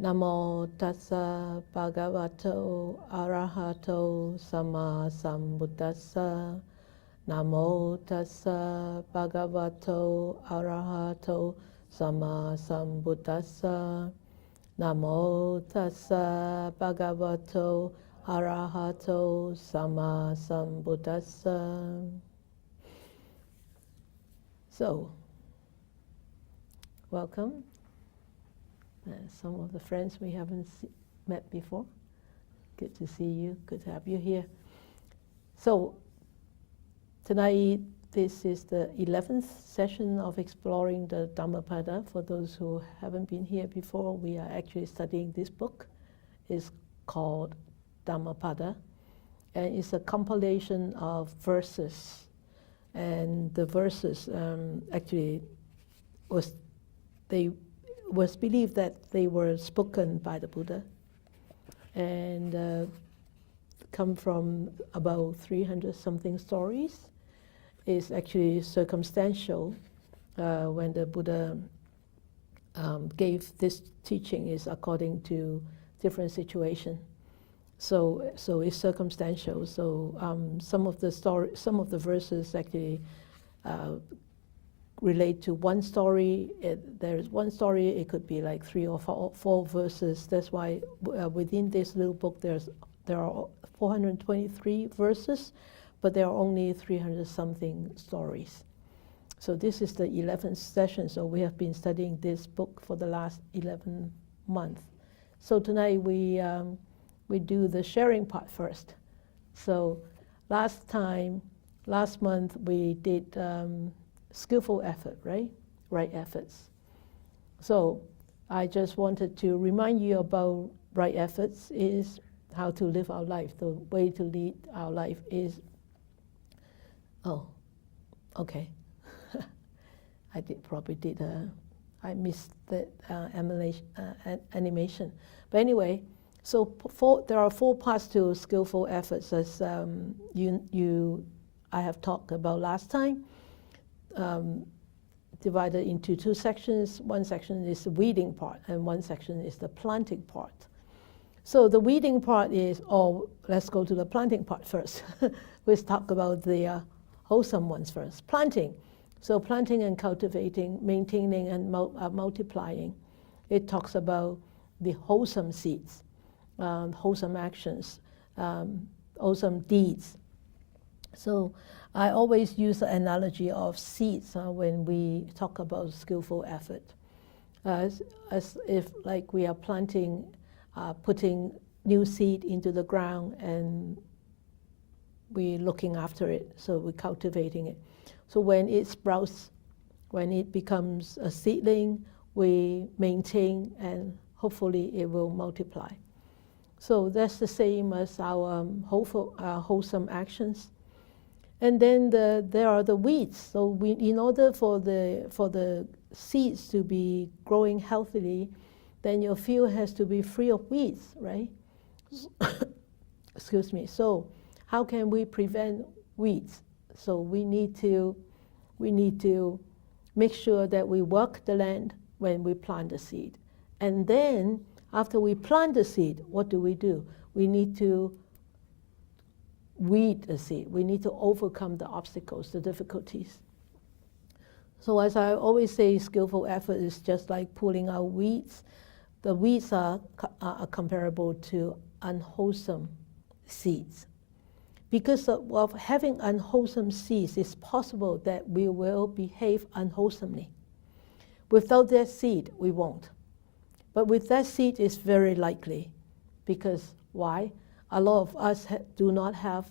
Namo tassa bhagavato arahato sama sambuddhassa. Namo tassa bhagavato arahato sama sambuddhassa. Namo tassa bhagavato arahato sama sambuddhassa. So, welcome. Some of the friends we haven't met before. Good to see you, good to have you here. So, tonight, this is the 11th session of exploring the Dhammapada. For those who haven't been here before, we are actually studying this book. It's called Dhammapada, and it's a compilation of verses. And the verses actually was believed that they were spoken by the Buddha, and come from about 300 something stories. Is actually circumstantial. When the Buddha gave this teaching, is according to different situation. So it's circumstantial. So some of the verses actually relate to one story. There's one story. It could be like 3 or 4 verses. That's why within this little book there are 423 verses, but there are only 300 something stories. So this is the 11th session. So we have been studying this book for the last 11 months. So tonight we do the sharing part first. So last month we did skillful effort, right? Right efforts. So I just wanted to remind you about right efforts is how to live our life. The way to lead our life is, oh, okay. I missed the animation. But anyway, so there are 4 parts to skillful efforts, as I have talked about last time. Divided into 2 sections. One section is the weeding part, and one section is the planting part. So the weeding part is, let's go to the planting part first. Let's talk about the wholesome ones first. Planting. So planting and cultivating, maintaining and multiplying. It talks about the wholesome seeds, wholesome actions, wholesome deeds. So I always use the analogy of seeds when we talk about skillful effort. As if like we are planting, putting new seed into the ground, and we're looking after it, so we're cultivating it. So when it sprouts, when it becomes a seedling, we maintain, and hopefully it will multiply. So that's the same as our wholesome actions. And then there are the weeds. So in order for the seeds to be growing healthily, then your field has to be free of weeds, right? Excuse me. So how can we prevent weeds? So we need to make sure that we work the land when we plant the seed. And then after we plant the seed, what do? We need to weed the seed. We need to overcome the obstacles, the difficulties. So as I always say, skillful effort is just like pulling out weeds. The weeds are comparable to unwholesome seeds. Because of having unwholesome seeds, it's possible that we will behave unwholesomely. Without that seed, we won't. But with that seed, it's very likely. Because why? A lot of us do not have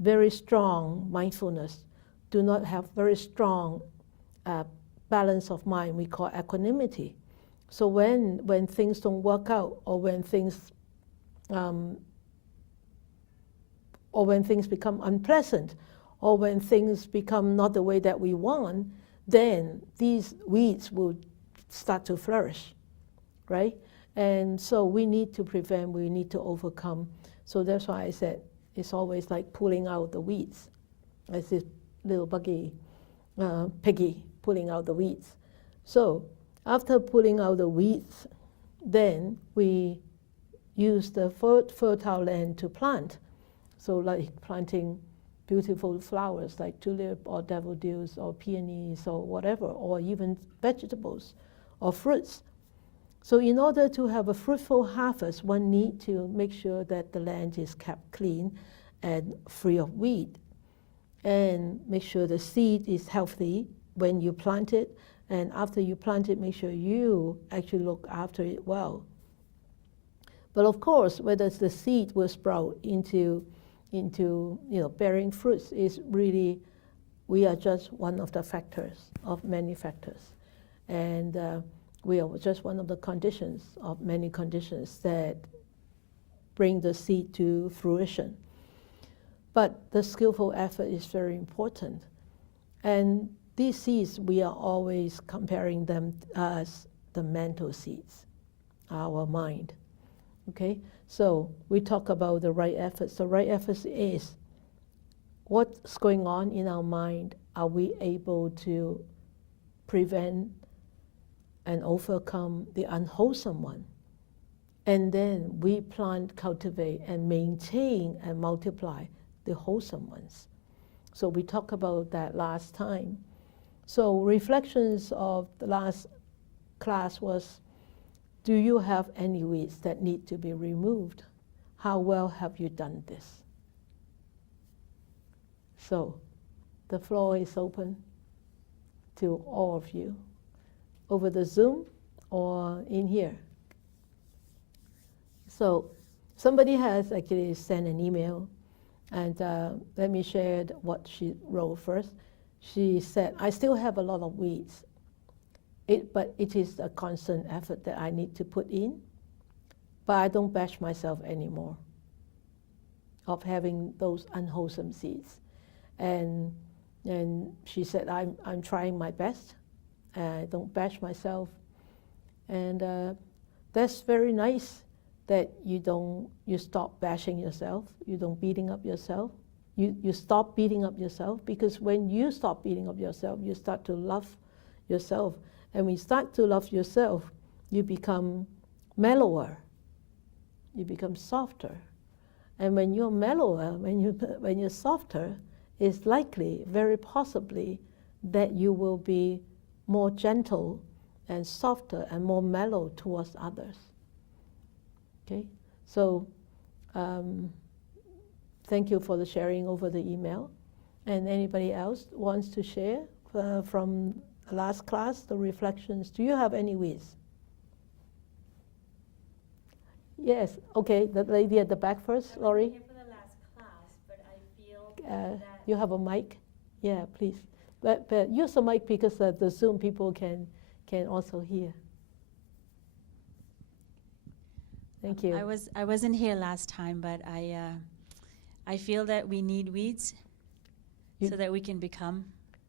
very strong mindfulness, do not have very strong balance of mind. We call equanimity. So when things don't work out, or when things become unpleasant, or when things become not the way that we want, then these weeds will start to flourish, right? And so we need to prevent, we need to overcome. So that's why I said it's always like pulling out the weeds. As this little piggy pulling out the weeds. So after pulling out the weeds, then we use the fertile land to plant. So like planting beautiful flowers like tulip or daffodils or peonies or whatever, or even vegetables or fruits. So in order to have a fruitful harvest, one needs to make sure that the land is kept clean and free of weed, and make sure the seed is healthy when you plant it, and after you plant it, make sure you actually look after it well. But of course, whether the seed will sprout into bearing fruits is really, we are just one of the factors of many factors. And we are just one of the conditions of many conditions that bring the seed to fruition. But the skillful effort is very important. And these seeds, we are always comparing them as the mental seeds, our mind. Okay? So we talk about the right efforts. The right efforts is what's going on in our mind. Are we able to prevent and overcome the unwholesome one? And then we plant, cultivate, and maintain and multiply the wholesome ones. So we talked about that last time. So reflections of the last class was, do you have any weeds that need to be removed? How well have you done this? So the floor is open to all of you, over the Zoom or in here. So somebody has actually sent an email, and let me share what she wrote first. She said, I still have a lot of weeds, but it is a constant effort that I need to put in, but I don't bash myself anymore of having those unwholesome seeds. And she said, I'm trying my best, and I don't bash myself. And that's very nice that you stop bashing yourself, you don't beating up yourself. You stop beating up yourself, because when you stop beating up yourself, you start to love yourself. And when you start to love yourself, you become mellower, you become softer. And when you're mellower, when you're softer, it's likely, very possibly, that you will be more gentle and softer and more mellow towards others. Okay? So, thank you for the sharing over the email. And anybody else wants to share from the last class, the reflections? Do you have any weeds? Yes, okay, the lady at the back first, Laurie. I wasn't here for the last class, but I feel that... You have a mic? Yeah, please. But use the mic, because the Zoom people can also hear. Thank you. I wasn't here last time, but I feel that we need weeds so that we can become,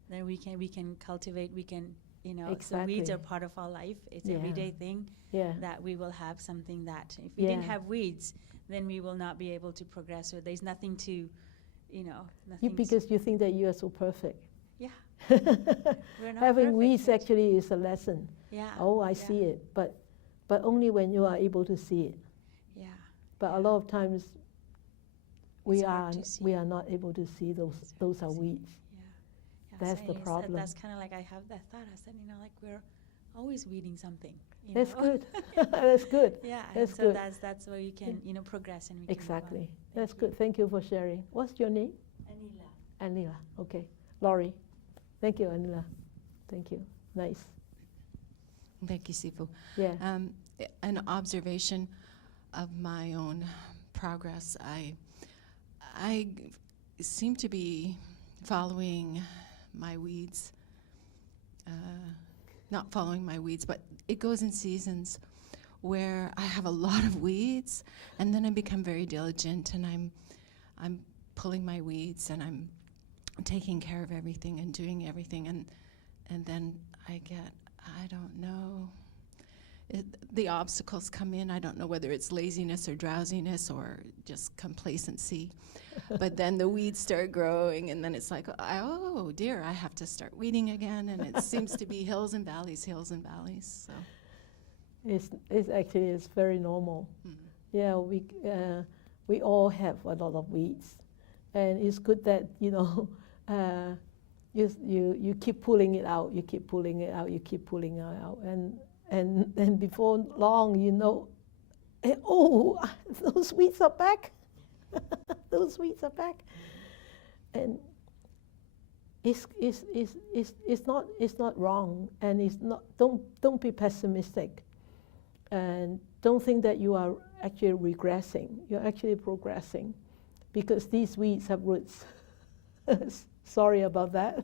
then we can cultivate, we can, Exactly. So weeds are part of our life. It's an everyday thing that we will have something that, if we didn't have weeds, then we will not be able to progress, or there's nothing to, nothing. Because you think that you are so perfect. Yeah. We're not Having perfect. weeds actually is a lesson. Yeah. Oh, I see it, but only when you are able to see it. Yeah. But a lot of times we It's are hard to see. not able to see those are weeds. Yeah. That's the problem. That's kind of like, I have that thought. I said, like we're always weeding something. That's good. That's good. Yeah. That's so good. that's where you can, progress and we Exactly. can That's good. Thank you for sharing. What's your name? Anila. Anila. Okay. Laurie. Thank you, Anila. Thank you. Nice. Thank you, Sifu. Yeah. An observation of my own progress. I seem to be following my weeds, not following my weeds, but it goes in seasons where I have a lot of weeds, and then I become very diligent, and I'm pulling my weeds, and I'm taking care of everything and doing everything, and then I get, I don't know, the obstacles come in. I don't know whether it's laziness or drowsiness or just complacency. But then the weeds start growing, and then it's like, oh dear, I have to start weeding again. And it seems to be hills and valleys, hills and valleys. So It's very normal. Mm-hmm. Yeah, we all have a lot of weeds, and it's good that you keep pulling it out. You keep pulling it out. You keep pulling it out, and before long, oh, those weeds are back. Those weeds are back, and it's not wrong, and it's not. Don't be pessimistic, and don't think that you are actually regressing. You're actually progressing, because these weeds have roots. Sorry about that.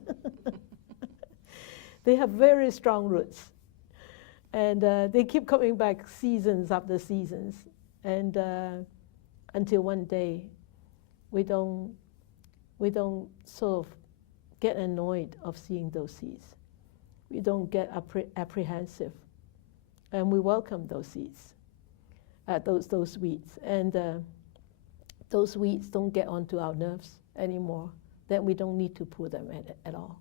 They have very strong roots, and they keep coming back seasons after seasons, and until one day we don't sort of get annoyed of seeing those seeds. We don't get apprehensive, and we welcome those seeds, those weeds, and those weeds don't get onto our nerves anymore. Then we don't need to pull them at all,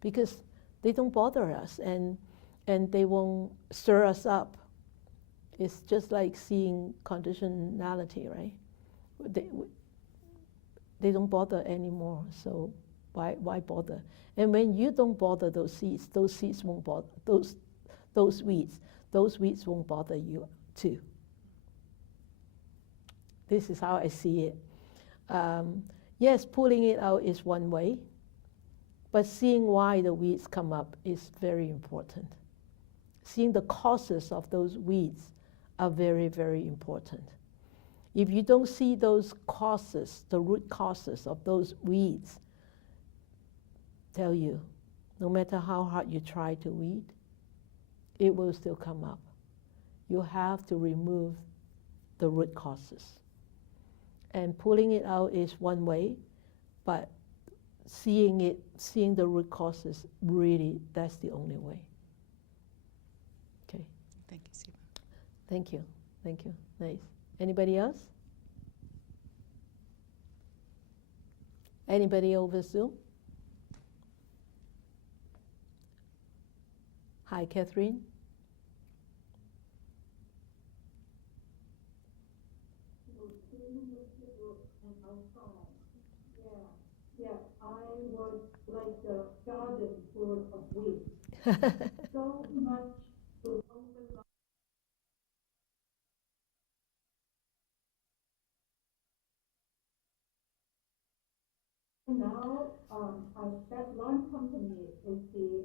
because they don't bother us, and they won't stir us up. It's just like seeing conditionality, right? They don't bother anymore, so why bother? And when you don't bother those seeds won't bother those weeds won't bother you too. This is how I see it. Yes, pulling it out is one way, but seeing why the weeds come up is very important. Seeing the causes of those weeds are very, very important. If you don't see those causes, the root causes of those weeds, tell you, no matter how hard you try to weed, it will still come up. You have to remove the root causes. And pulling it out is one way, but seeing the root causes, really, that's the only way. Okay. Thank you, Siva. Thank you. Thank you. Nice. Anybody else? Anybody over Zoom? Hi, Catherine. Yeah, I was like a garden full of weeds. So much to open up. Now, that one company is the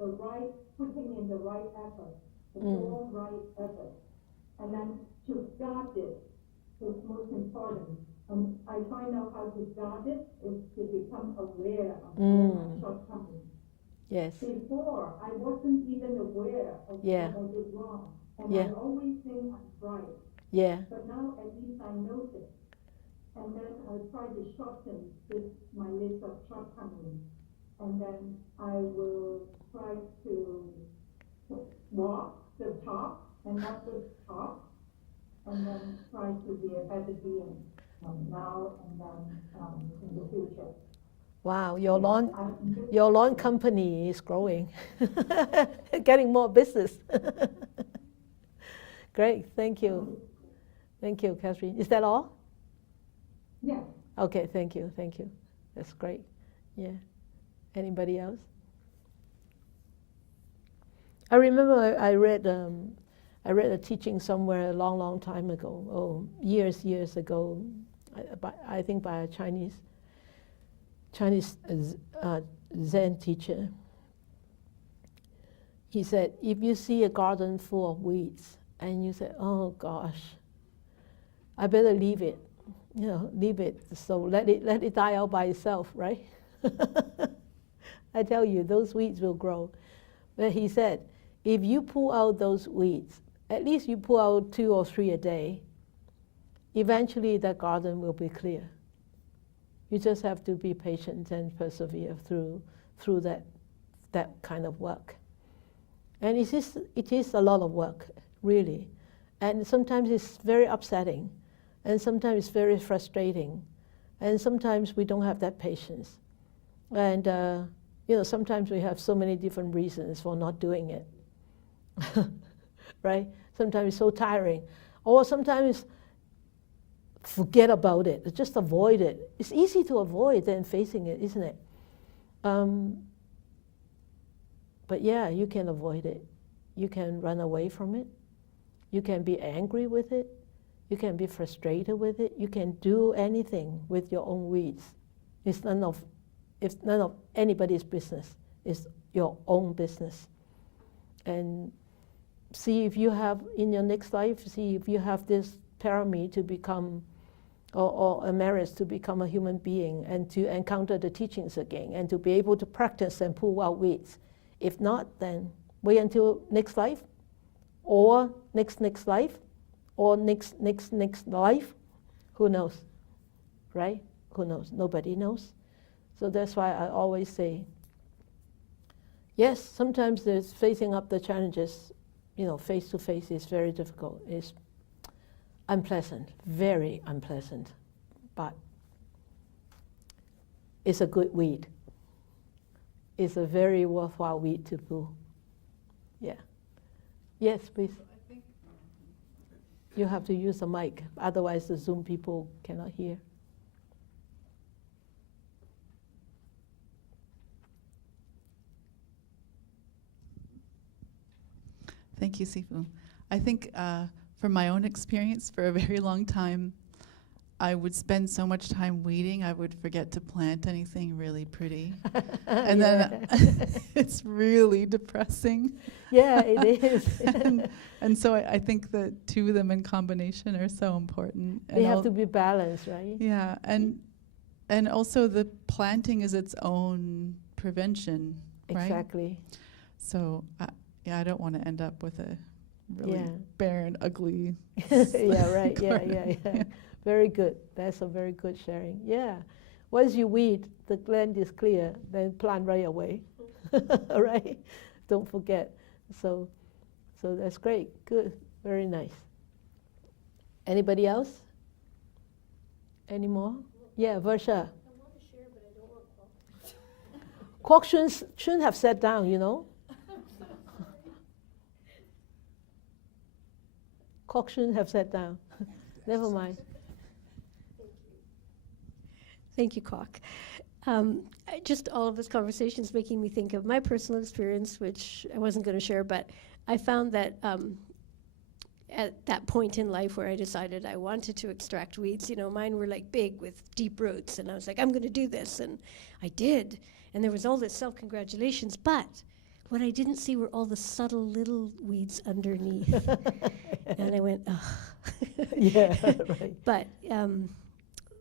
right, putting in the right effort, all right effort, and then to guard it is most important. And I find out how to guard it is to become aware of all my shortcomings. Yes. Before, I wasn't even aware of what I did wrong, and I always think I'm right. Yeah. But now at least I notice, and then I try to shorten my list of shortcomings, and then I will try to walk the talk and not just talk, and then try to be a better being now and then in the future. Wow, your lawn company is growing, getting more business. Great, thank you. Thank you, Catherine. Is that all? Yeah. Okay, thank you. That's great. Yeah. Anybody else? I remember I read a teaching somewhere a long time ago, years ago, I think by a Chinese Zen teacher. He said, if you see a garden full of weeds and you say, oh gosh, I better leave it, leave it, so let it die out by itself, right? I tell you, those weeds will grow. But he said, if you pull out those weeds, at least you pull out 2 or 3 a day, eventually that garden will be clear. You just have to be patient and persevere through that kind of work. And it is a lot of work, really. And sometimes it's very upsetting, and sometimes it's very frustrating, and sometimes we don't have that patience. And You know, sometimes we have so many different reasons for not doing it, right? Sometimes it's so tiring, or sometimes forget about it, just avoid it. It's easy to avoid than facing it, isn't it? But yeah, you can avoid it. You can run away from it. You can be angry with it. You can be frustrated with it. You can do anything with your own weeds. It's none of anybody's business. It's your own business. And see if you have, in your next life, see if you have this parami to become, or a merit to become a human being and to encounter the teachings again and to be able to practice and pull out weeds. If not, then wait until next life, or next life, or next life. Who knows, right? Who knows? Nobody knows. So that's why I always say, yes, sometimes there's facing up the challenges, you know, face to face is very difficult. It's unpleasant, very unpleasant, but it's a good weed. It's a very worthwhile weed to pull. Yeah. Yes, please. You have to use the mic, otherwise the Zoom people cannot hear. Thank you, Sifu. I think from my own experience, for a very long time, I would spend so much time weeding, I would forget to plant anything really pretty. And then it's really depressing. Yeah, it is. and so I think the two of them in combination are so important. They have to be balanced, right? Yeah, and also the planting is its own prevention, right? Exactly. So, I don't want to end up with a really barren, ugly yeah, right, yeah. Very good. That's a very good sharing. Yeah. Once you weed, the land is clear, then plant right away. Right? Don't forget. So that's great. Good. Very nice. Anybody else? Any more? Yeah, Varsha. I want to share, but I don't want Kwok. Kwok shouldn't have sat down, you know? Kwok shouldn't have sat down. Never mind. Thank you, Kwok. Just all of this conversation is making me think of my personal experience, which I wasn't going to share, but I found that at that point in life where I decided I wanted to extract weeds, you know, mine were like big with deep roots, and I was like, I'm going to do this, and I did, and there was all this self-congratulations, but what I didn't see were all the subtle little weeds underneath. And I went, ugh. Yeah, right. But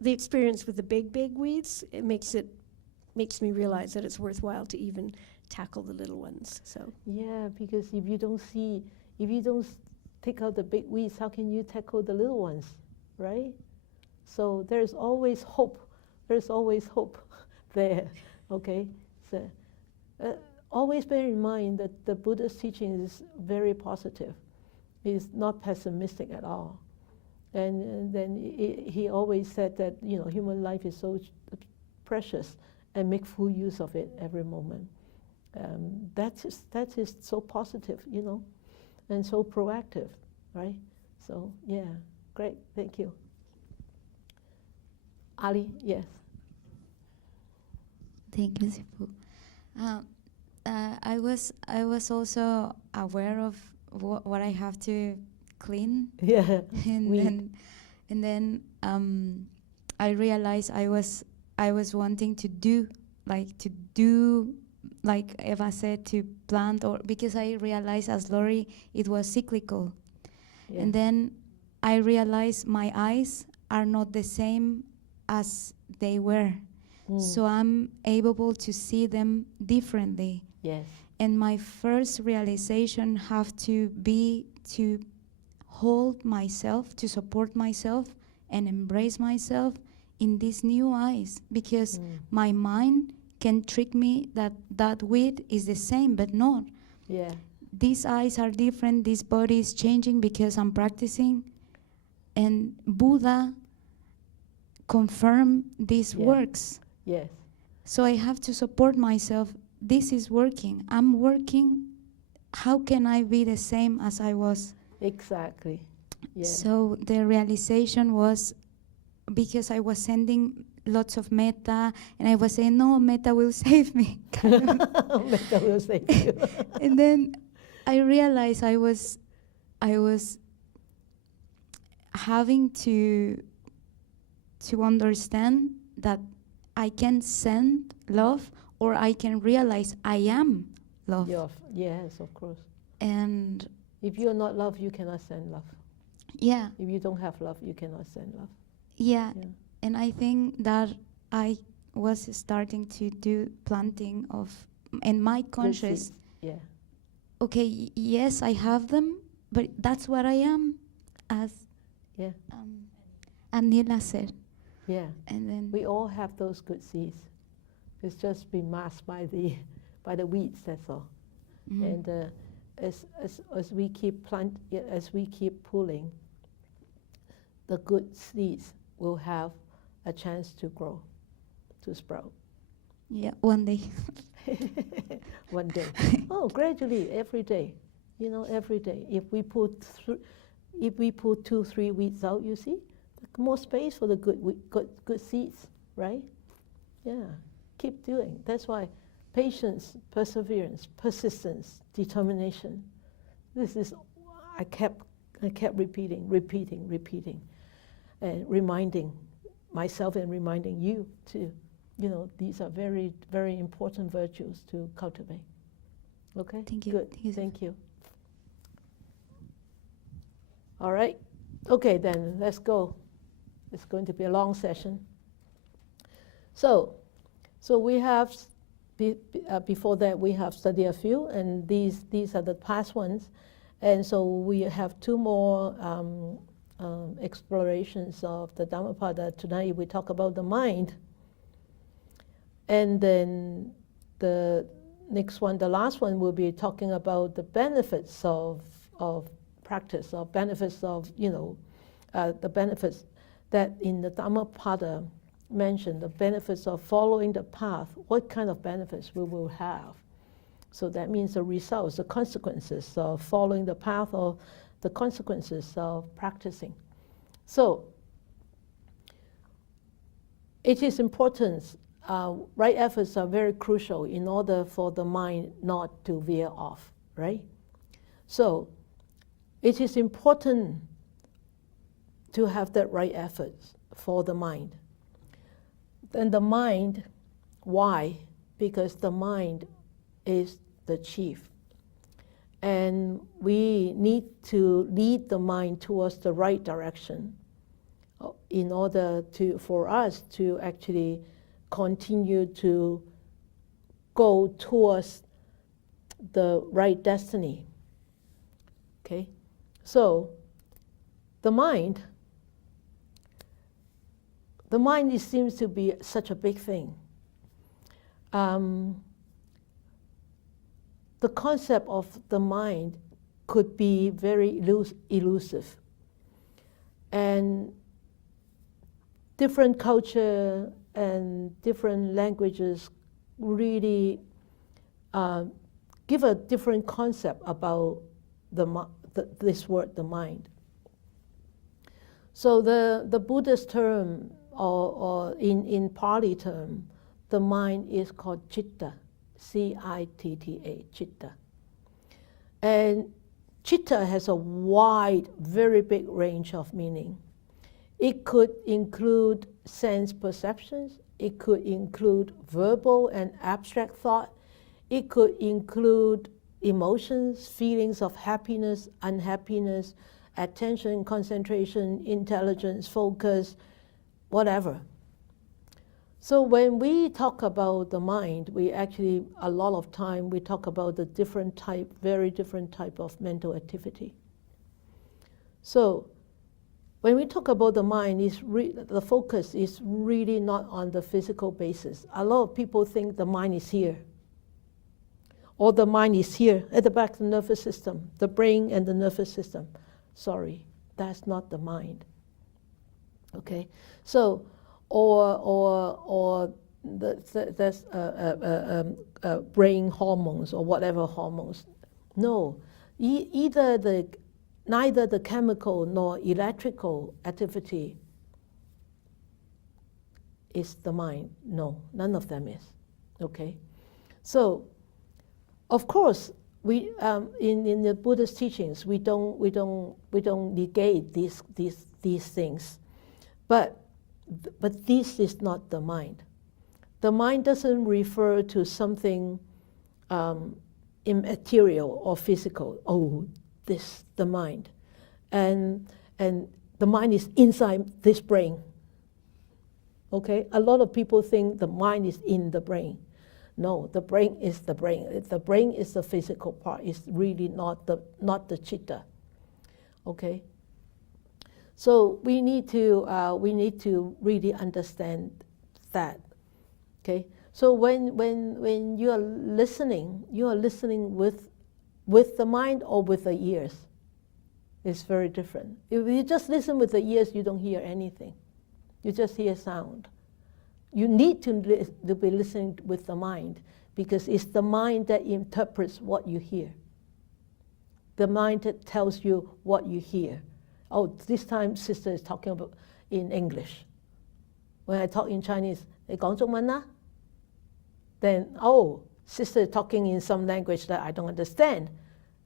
the experience with the big weeds, it makes me realize that it's worthwhile to even tackle the little ones. So yeah, because if you don't take out the big weeds, how can you tackle the little ones, right? So there's always hope. There's always hope there. Okay, so always bear in mind that the Buddha's teaching is very positive. It's not pessimistic at all. And then he always said that, you know, human life is so precious, and make full use of it every moment. That is so positive, you know, and so proactive, right? So yeah, great, thank you. Ali, yes. Thank you, Sifu. I was also aware of what I have to clean. Yeah. and then I realized I was wanting to do like Eva said, to plant, or because I realized as Lori it was cyclical. Yeah. And then I realized my eyes are not the same as they were. So I'm able to see them differently. Yes. And my first realization have to be to hold myself, to support myself, and embrace myself in these new eyes, because my mind can trick me that weed is the same, but not. Yeah. These eyes are different, this body is changing because I'm practicing, and Buddha confirmed these works. Yes. So I have to support myself this is working. I'm working. How can I be the same as I was? Exactly. Yeah. So the realization was, because I was sending lots of metta, and I was saying, no, metta will save me. Metta will save you. And then I realized I was having to understand that I can send love, or I can realize I am love. Yes, of course. And if you're not love, you cannot send love. yeah. If you don't have love, you cannot send love. Yeah. And I think that I was starting to do planting of, and my conscious, yeah. Okay, yes, I have them, but that's what I am, as Anila said. Yeah. And then we all have those good seeds. It's just been masked by the weeds. That's all. Mm-hmm. And as we keep pulling, the good seeds will have a chance to grow, to sprout. Yeah, one day. One day. Oh, gradually, every day. Every day. If we put 2-3 weeds out, you see, more space for the good seeds, right? Yeah. Keep doing. That's why patience, perseverance, persistence, determination. This is I kept repeating, and reminding myself and reminding you too. These are very, very important virtues to cultivate. Okay? Thank you. Good. Thank you. All right. Okay, then let's go. It's going to be a long session. So we have, before that, we have studied a few, and these are the past ones. And so we have 2 more explorations of the Dhammapada. Tonight we talk about the mind. And then the next one, the last one, will be talking about the benefits of practice, or benefits of, the benefits that in the Dhammapada mentioned, the benefits of following the path, what kind of benefits we will have. So that means the results, the consequences of following the path, or the consequences of practicing. So it is important. Right efforts are very crucial in order for the mind not to veer off, right? So it is important to have that right efforts for the mind. And the mind, why? Because the mind is the chief. And we need to lead the mind towards the right direction in order for us to actually continue to go towards the right destiny. Okay? So the mind seems to be such a big thing. The concept of the mind could be very elusive. And different culture and different languages really give a different concept about this word, the mind. So the Buddhist term, or in Pali term, the mind is called citta, C-I-T-T-A, citta. And citta has a wide, very big range of meaning. It could include sense perceptions, it could include verbal and abstract thought, it could include emotions, feelings of happiness, unhappiness, attention, concentration, intelligence, focus, whatever. So when we talk about the mind, we actually, a lot of time, we talk about the very different type of mental activity. So when we talk about the mind, the focus is really not on the physical basis. A lot of people think the mind is here, or the mind is here at the back of the nervous system, the brain and the nervous system. Sorry, that's not the mind. Okay, so or that's brain hormones or whatever hormones. No, neither the chemical nor electrical activity is the mind. No, none of them is. Okay, so of course we in the Buddhist teachings we don't negate these things, but this is not the mind. The mind doesn't refer to something immaterial or physical. Oh, this the mind, and the mind is inside this brain. Okay, a lot of people think the mind is in the brain. No, the brain is the brain. The brain is the physical part. It's really not the chitta. Okay. So we need to really understand that. Okay. So when you are listening with the mind or with the ears. It's very different. If you just listen with the ears, you don't hear anything. You just hear sound. You need to be listening with the mind, because it's the mind that interprets what you hear. The mind that tells you what you hear. Oh, this time sister is talking about in English. When I talk in Chinese, 你講中文啦? Then, oh, sister is talking in some language that I don't understand,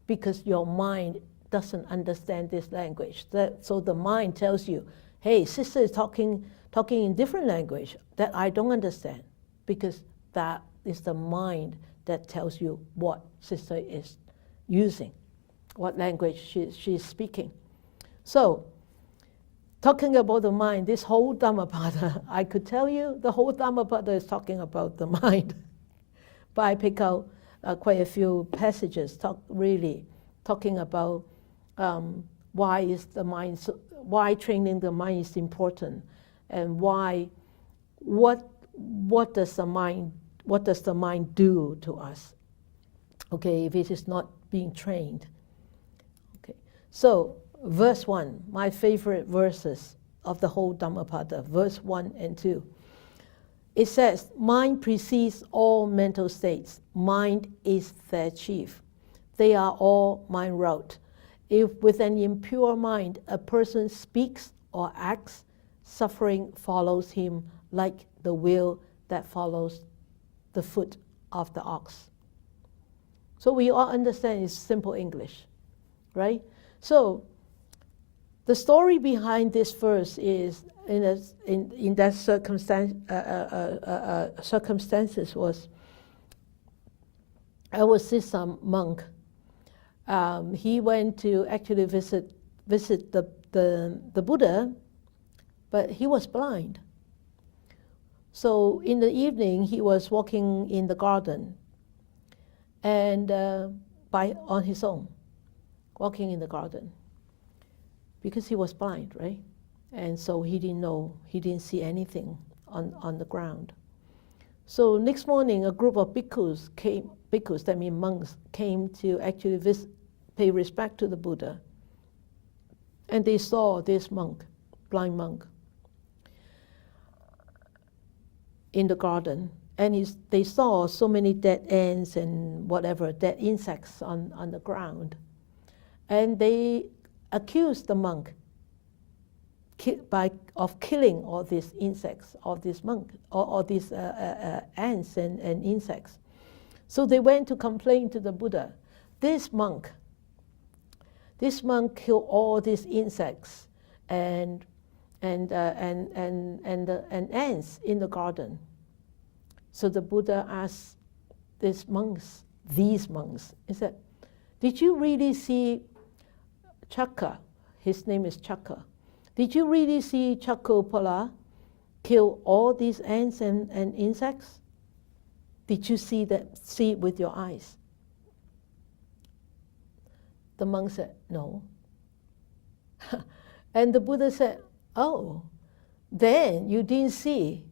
because your mind doesn't understand this language. So the mind tells you, hey, sister is talking in different language that I don't understand, because that is the mind that tells you what sister is using, what language she's speaking. So, talking about the mind, this whole Dhammapada, I could tell you the whole Dhammapada is talking about the mind. But I pick out quite a few passages talking about why training the mind is important, and what does the mind do to us? Okay, if it is not being trained. Okay, so verse 1, my favorite verses of the whole Dhammapada, verse 1 and 2. It says, mind precedes all mental states. Mind is their chief. They are all mind-wrought. If with an impure mind a person speaks or acts, suffering follows him like the wheel that follows the foot of the ox. So we all understand it's simple English, right? So the story behind this verse is, in that circumstances was, I was this monk. He went to actually visit the Buddha, but he was blind. So in the evening, he was walking in the garden, and on his own, walking in the garden, because he was blind, right? And so he didn't see anything on the ground. So next morning, a group of bhikkhus, that means monks, came to actually pay respect to the Buddha. And they saw this monk, blind monk, in the garden. And they saw so many dead ants and whatever, dead insects on the ground. And they accused the monk of killing all these insects, all these ants and insects. So they went to complain to the Buddha. This monk killed all these insects and ants in the garden. So the Buddha asked these monks, he said, did you really see Chaka? His name is Chaka. Did you really see Chakopala kill all these ants and insects? Did you see it with your eyes? The monk said, no. And the Buddha said, oh, then you didn't see.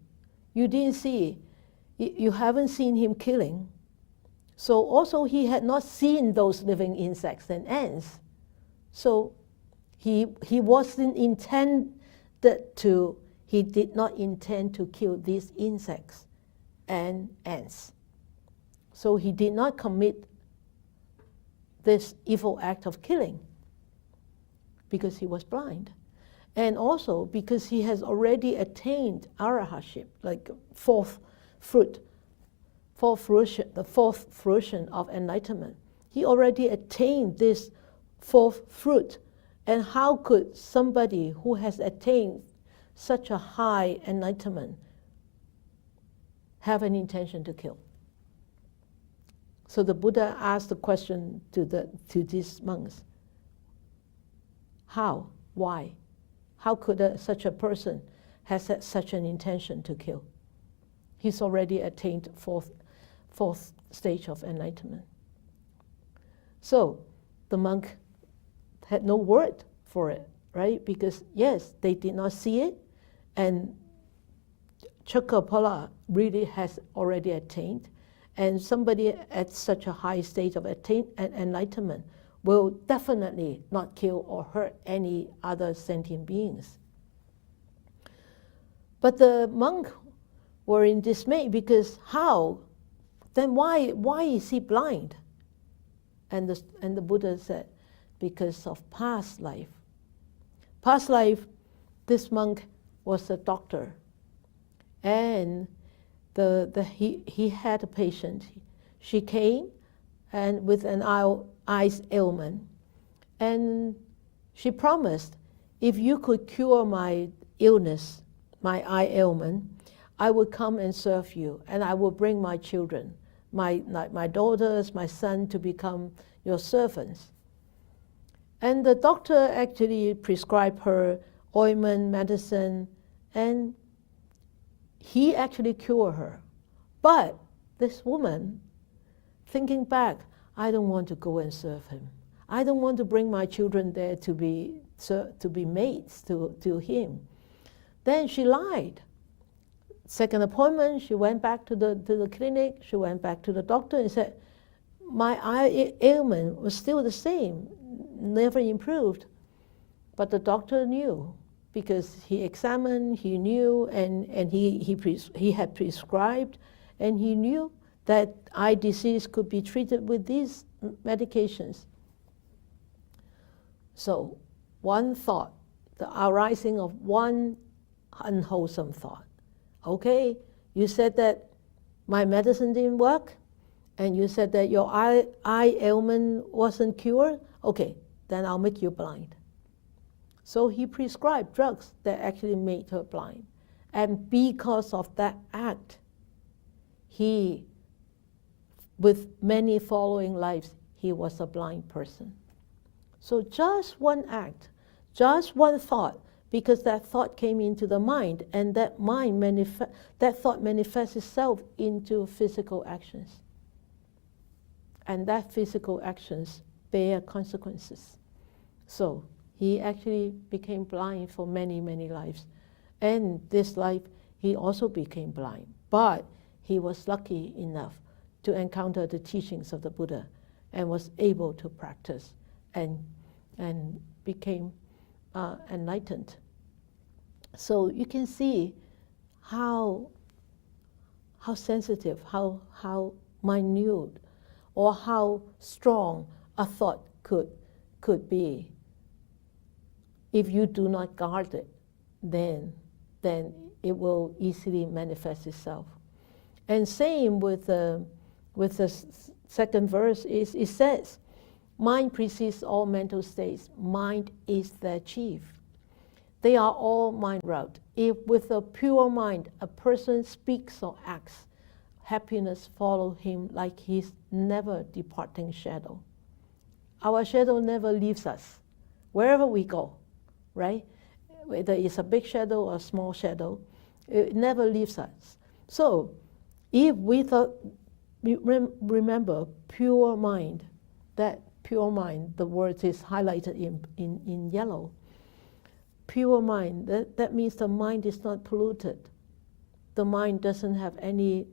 You haven't seen him killing. So also he had not seen those living insects and ants. So he did not intend to kill these insects and ants. So he did not commit this evil act of killing because he was blind. And also because he has already attained arahantship, like fourth fruition, the fourth fruition of enlightenment. He already attained this fourth fruit. And how could somebody who has attained such a high enlightenment have an intention to kill? So the Buddha asked the question to these monks: how? Why? How could such a person have such an intention to kill? He's already attained fourth stage of enlightenment. So the monk had no word for it, right? Because yes, they did not see it, and Chakapala really has already attained, and somebody at such a high stage of enlightenment will definitely not kill or hurt any other sentient beings. But the monk were in dismay because how? Then why is he blind? And the Buddha said, because of past life. Past life, this monk was a doctor, and he had a patient. She came and with an eyes ailment, and she promised, if you could cure my illness, my eye ailment, I would come and serve you, and I will bring my children, my daughters, my son, to become your servants. And the doctor actually prescribed her ointment, medicine, and he actually cured her. But this woman, thinking back, I don't want to go and serve him. I don't want to bring my children there to be maids to him. Then she lied. Second appointment, she went back to the clinic, she went back to the doctor and said, my eye ailment was still the same, never improved. But the doctor knew, because he examined, he knew, and he had prescribed, and he knew that eye disease could be treated with these medications. So one thought, the arising of one unwholesome thought. Okay, you said that my medicine didn't work, and you said that your eye ailment wasn't cured. Okay, then I'll make you blind. So he prescribed drugs that actually made her blind. And because of that act, he, with many following lives, he was a blind person. So just one act, just one thought, because that thought came into the mind, and that thought manifests itself into physical actions. And that physical actions bear consequences. So he actually became blind for many, many lives. And this life, he also became blind. But he was lucky enough to encounter the teachings of the Buddha and was able to practice and became enlightened. So you can see how sensitive, how minute, or how strong a thought could be. If you do not guard it, then it will easily manifest itself. And same with the second verse, it says, mind precedes all mental states. Mind is their chief. They are all mind wrought. If with a pure mind a person speaks or acts, happiness follows him like his never departing shadow. Our shadow never leaves us, wherever we go, right? Whether it's a big shadow or a small shadow, it never leaves us. So if we remember pure mind, that pure mind, the word is highlighted in yellow. Pure mind, that means the mind is not polluted. The mind doesn't have any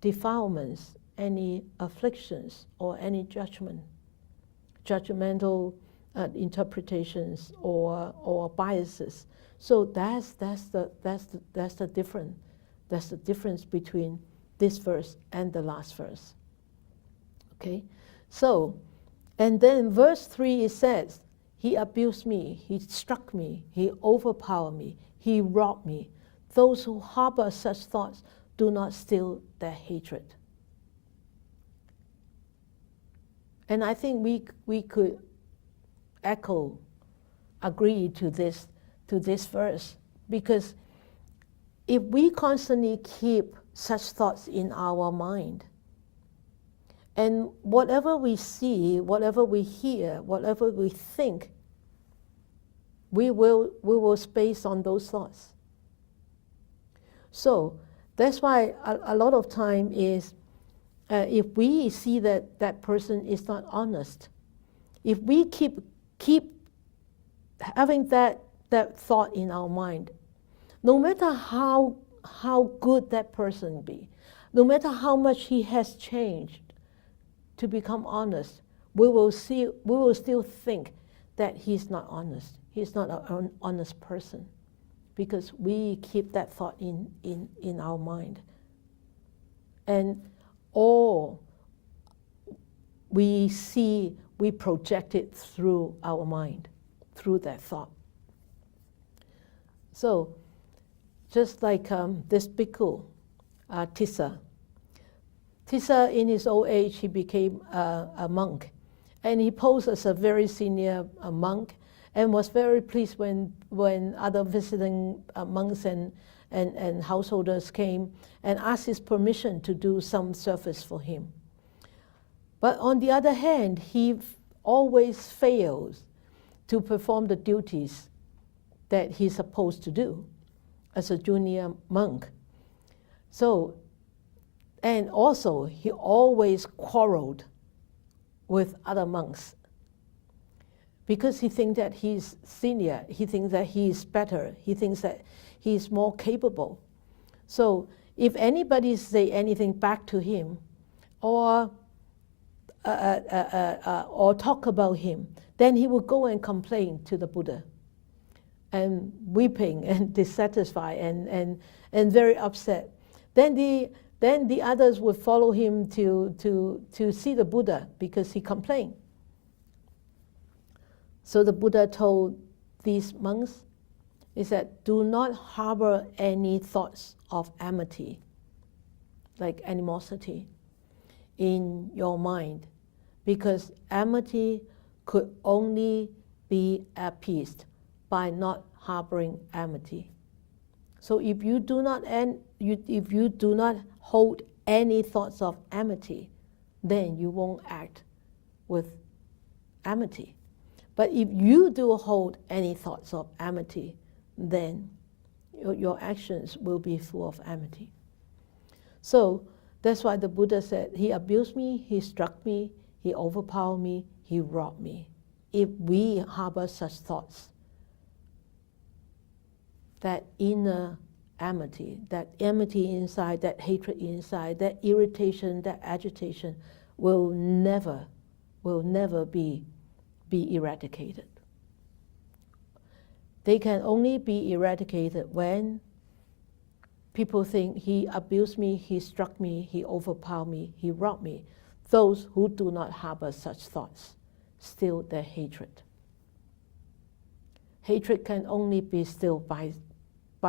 defilements, any afflictions, or any judgmental interpretations or biases. So that's the difference. That's the difference between this verse and the last verse. Okay? So, and then verse 3 it says, he abused me, he struck me, he overpowered me, he robbed me. Those who harbor such thoughts do not still their hatred. And I think we could agree to this verse, because if we constantly keep such thoughts in our mind, and whatever we see, whatever we hear, whatever we think, we will space on those thoughts. So that's why a lot of time is, if we see that that person is not honest, if we keep having that thought in our mind, no matter how good that person be, no matter how much he has changed to become honest, we will still think that he's not honest. He's not an honest person, because we keep that thought in our mind. And all we see, we project it through our mind, through that thought. So, just like this bhikkhu, Tissa. Tissa, in his old age, he became a monk. And he posed as a very senior monk, and was very pleased when other visiting monks and householders came and asked his permission to do some service for him. But on the other hand, he always fails to perform the duties that he's supposed to do as a junior monk. So, and also, he always quarreled with other monks, because he thinks that he's senior, he thinks that he's better, he thinks that he's more capable. So if anybody say anything back to him, or talk about him, then he would go and complain to the Buddha, and weeping and dissatisfied and very upset. Then the others would follow him to see the Buddha, because he complained. So the Buddha told these monks, he said, do not harbor any thoughts of amity, like animosity, in your mind, because amity could only be appeased by not harboring amity. So if you do not hold any thoughts of amity, then you won't act with amity. But if you do hold any thoughts of amity, then your actions will be full of amity. So that's why the Buddha said, he abused me, he struck me, he overpowered me, he robbed me. If we harbor such thoughts, that inner amity, that enmity inside, that hatred inside, that irritation, that agitation will never be eradicated. They can only be eradicated when people think he abused me, he struck me, he overpowered me, he robbed me. Those who do not harbor such thoughts still their hatred. Hatred can only be stilled by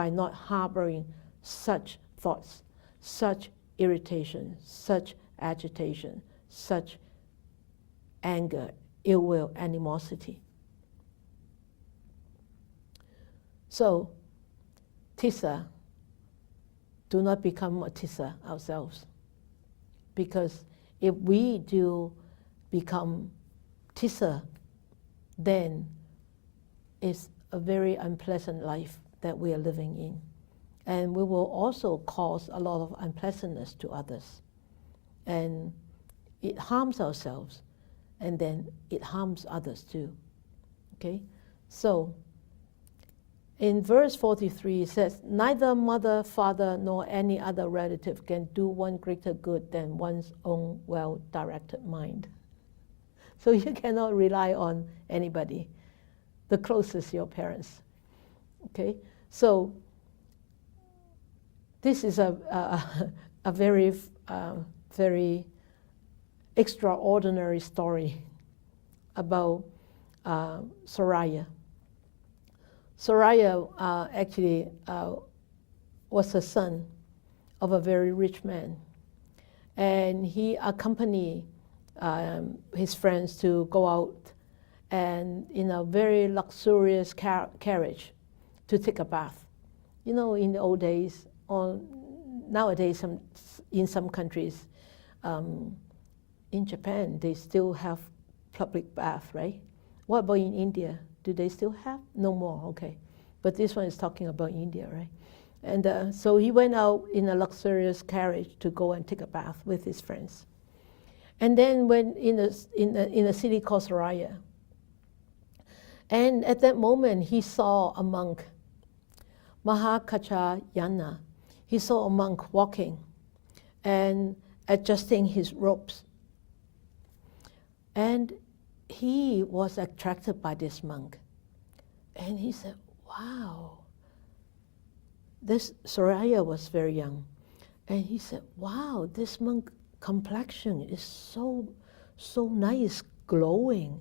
not harboring such thoughts, such irritation, such agitation, such anger, ill will, animosity. So, Tissa, do not become a Tissa ourselves. Because if we do become Tissa, then it's a very unpleasant life that we are living in. And we will also cause a lot of unpleasantness to others. And it harms ourselves, and then it harms others too. Okay? So, in verse 43 it says, neither mother, father, nor any other relative can do one greater good than one's own well-directed mind. So you cannot rely on anybody. The closest, your parents. Okay? So this is a a very, very extraordinary story about Soraya. Soraya actually was the son of a very rich man, and he accompanied his friends to go out and in a very luxurious carriage to take a bath. You know, in the old days, or nowadays in some countries, in Japan, they still have public bath, right? What about in India? Do they still have? No more, okay. But this one is talking about India, right? And so he went out in a luxurious carriage to go and take a bath with his friends. And then went in a city called Soraya. And at that moment, he saw a monk, Mahakachayana. He saw a monk walking and adjusting his robes. And he was attracted by this monk. And he said, wow. This Soraya was very young. And he said, wow, this monk complexion is so nice, glowing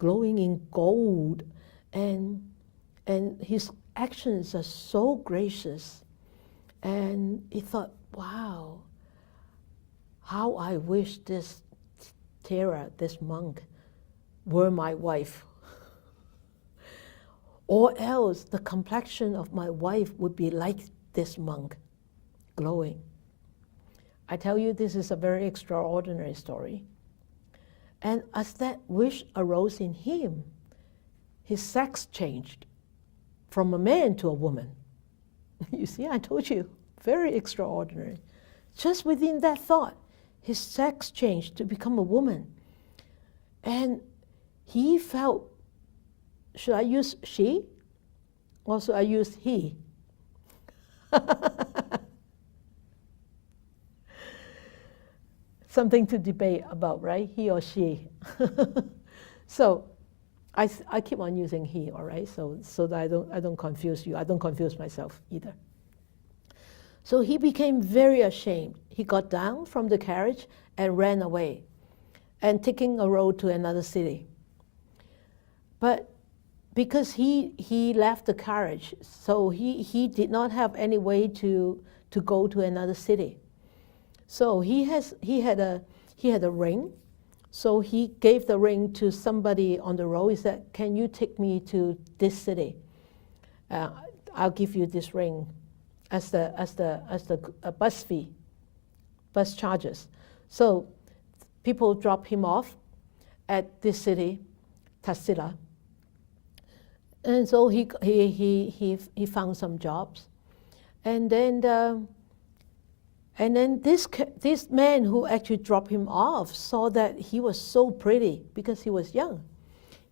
in gold. And his actions are so gracious. And he thought, wow, how I wish this Thera, this monk, were my wife. Or else the complexion of my wife would be like this monk, glowing. I tell you, this is a very extraordinary story. And as that wish arose in him, his sex changed from a man to a woman. You see, I told you, very extraordinary. Just within that thought, his sex changed to become a woman. And he felt, should I use she? Or should I use he? Something to debate about, right? He or she. So I keep on using he, all right? So that I don't confuse you. I don't confuse myself either. So he became very ashamed. He got down from the carriage and ran away, and taking a road to another city. But because he left the carriage, so he did not have any way to go to another city. So he had a ring. So he gave the ring to somebody on the road. He said, "Can you take me to this city? I'll give you this ring as the bus fee, bus charges." So people drop him off at this city, Tassila. And so he found some jobs, and then this man who actually dropped him off saw that he was so pretty because he was young.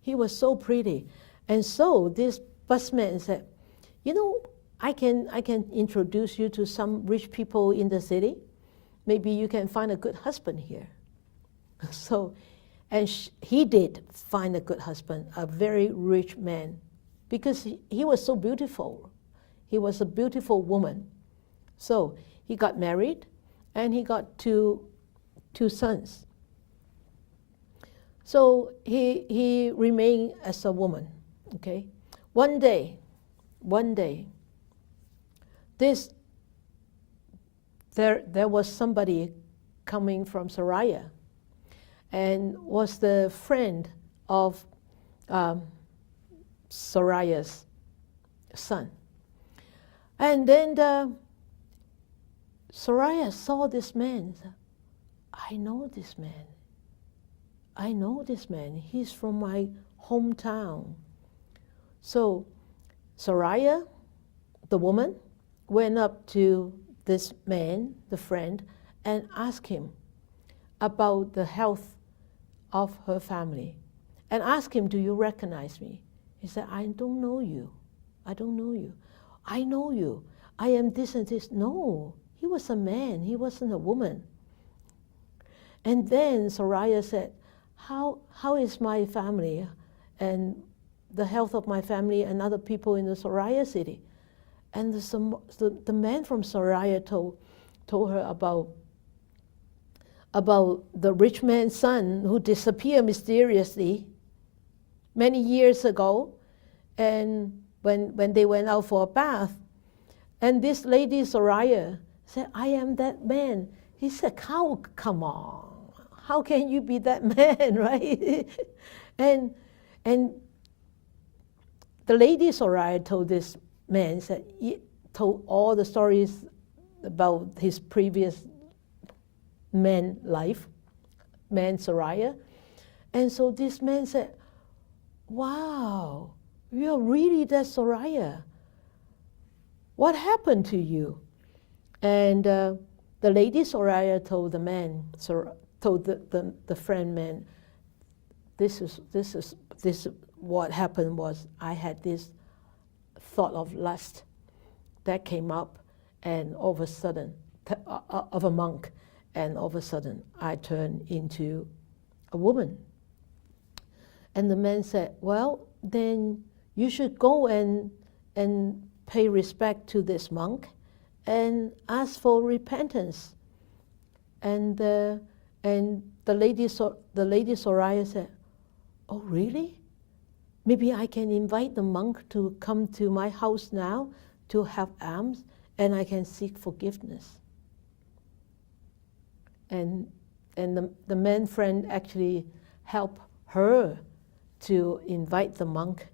He was so pretty, and so this busman said, "You know, I can introduce you to some rich people in the city. Maybe you can find a good husband here." So, and he did find a good husband, a very rich man, because he was so beautiful. He was a beautiful woman. So he got married, and he got two sons. So he remained as a woman, okay? One day, there was somebody coming from Soraya, and was the friend of Soraya's son. And then Soraya saw this man and said, I know this man. He's from my hometown. So Soraya, the woman, went up to this man, the friend, and asked him about the health of her family. And asked him, "Do you recognize me?" He said, "I don't know you. I know you. I am this and this." No, he was a man. He wasn't a woman. And then Soraya said, how is my family and the health of my family and other people in the Soraya city? And the man from Soraya told her about the rich man's son who disappeared mysteriously many years ago, and when they went out for a bath, and this lady Soraya said, "I am that man." He said, "Come on, how can you be that man," right? and the lady Soraya told this man, said, he told all the stories about his previous man life, man Soraya. And so this man said, "Wow, you're really that Soraya. What happened to you?" And the lady Soraya told the man, told the friend man, this is what happened was I had this thought of lust that came up, and all of a sudden, of a monk, and all of a sudden I turned into a woman. And the man said, "Well, then you should go and pay respect to this monk and ask for repentance." And the lady Soraya said, "Oh, really? Maybe I can invite the monk to come to my house now to have alms, and I can seek forgiveness." And the man friend actually helped her to invite the monk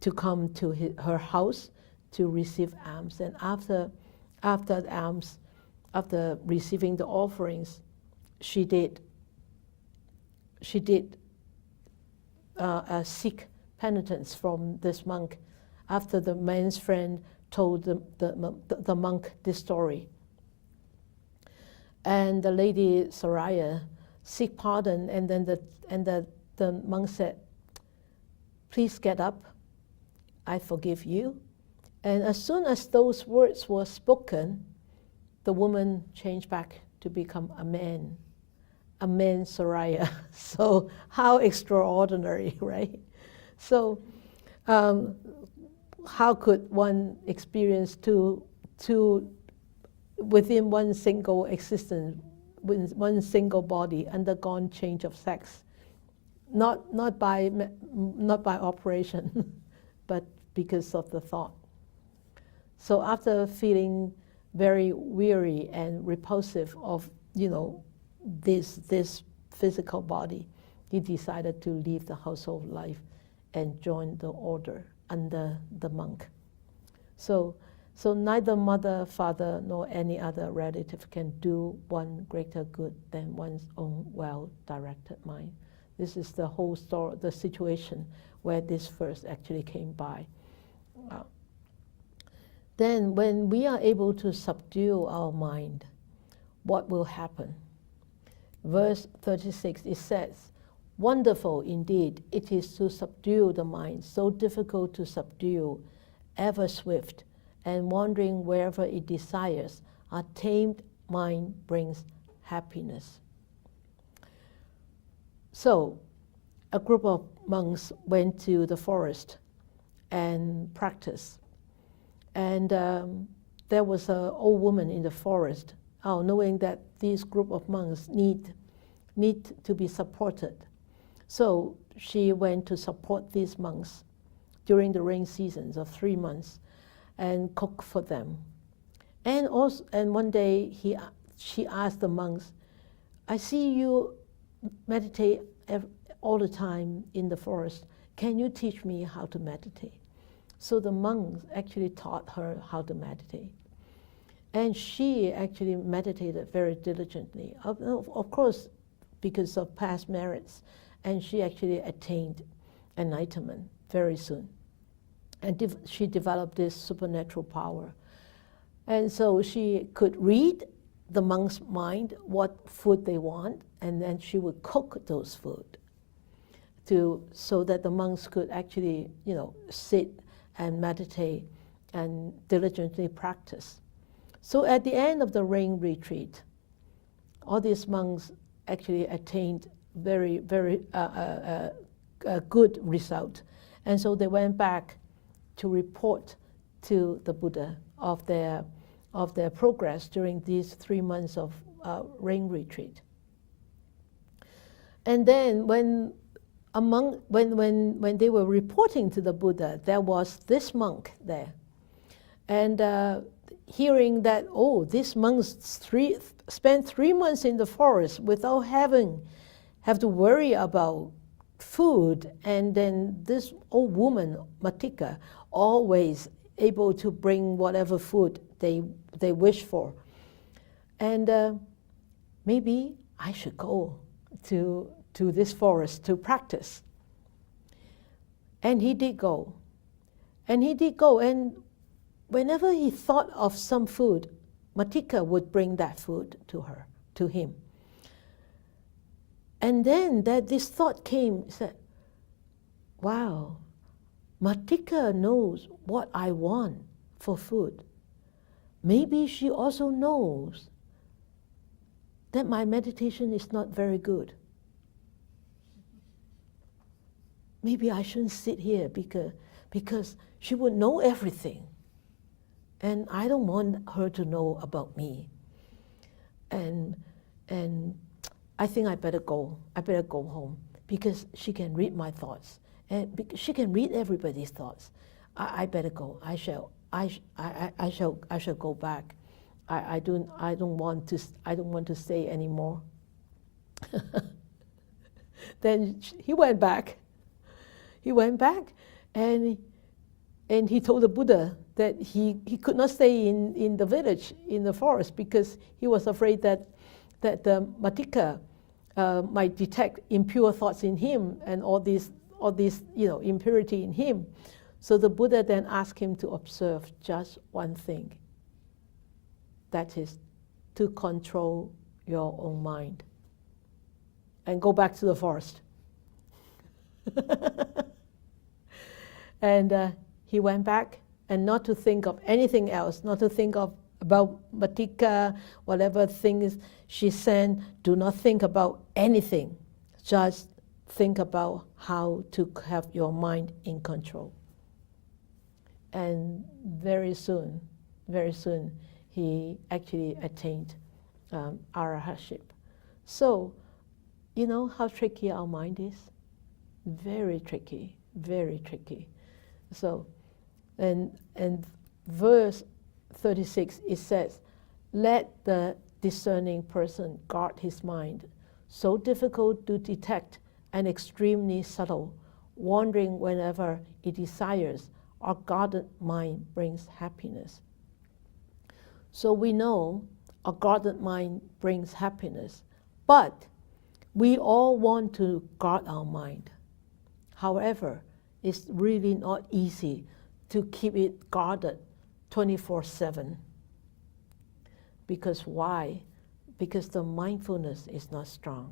to come to her house to receive alms. And after alms, after receiving the offerings, she did seek penitence from this monk after the man's friend told the monk this story. And the lady Soraya seek pardon, and then the monk said, "Please get up, I forgive you." And as soon as those words were spoken, the woman changed back to become a man Soraya. So how extraordinary, right? So how could one experience two within one single existence, with one single body, undergone change of sex? Not by operation, but because of the thought. So after feeling very weary and repulsive of this physical body, he decided to leave the household life and join the order under the monk. So neither mother, father, nor any other relative can do one greater good than one's own well-directed mind. This is the whole story, the situation where this verse actually came by. Then when we are able to subdue our mind, what will happen? Verse 36, it says, "Wonderful indeed it is to subdue the mind, so difficult to subdue, ever swift, and wandering wherever it desires. A tamed mind brings happiness." So, a group of monks went to the forest and practiced. And there was an old woman in the forest, knowing that this group of monks need to be supported. So she went to support these monks during the rain seasons of 3 months and cook for them. And one day she asked the monks, "I see you meditate all the time in the forest. Can you teach me how to meditate?" So the monks actually taught her how to meditate. And she actually meditated very diligently, of course, because of past merits. And she actually attained enlightenment very soon. And she developed this supernatural power. And so she could read the monk's mind, what food they want, and then she would cook those food so that the monks could actually, sit and meditate and diligently practice. So at the end of the rain retreat, all these monks actually attained very, very good result. And so they went back to report to the Buddha of their of their progress during these 3 months of rain retreat. And then when they were reporting to the Buddha, there was this monk there. And hearing that, oh, this monk spent 3 months in the forest without have to worry about food, and then this old woman, Matika, always able to bring whatever food they wish for. And maybe I should go to this forest to practice. And he did go. And whenever he thought of some food, Matika would bring that food to him. And then this thought came, said, wow, Matika knows what I want for food. Maybe she also knows that my meditation is not very good. Maybe I shouldn't sit here because she would know everything. And I don't want her to know about me. And I think I better go. I better go home because she can read my thoughts. And she can read everybody's thoughts. I better go. I shall go back. I don't want to stay anymore. Then he went back. And he told the Buddha that he could not stay in the village, in the forest, because he was afraid that the Matika might detect impure thoughts in him and all these impurity in him. So the Buddha then asked him to observe just one thing. That is, to control your own mind. And go back to the forest. And he went back, and not to think of anything else, not to think about Matika, whatever things she sent. Do not think about anything. Just think about how to have your mind in control. And very soon, he actually attained arahantship. So, you know how tricky our mind is? Very tricky, very tricky. So, and verse 36, it says, let the discerning person guard his mind, so difficult to detect and extremely subtle, wandering whenever it desires. Our guarded mind brings happiness. So we know a guarded mind brings happiness, but we all want to guard our mind. However, it's really not easy to keep it guarded 24/7. Because why? Because the mindfulness is not strong.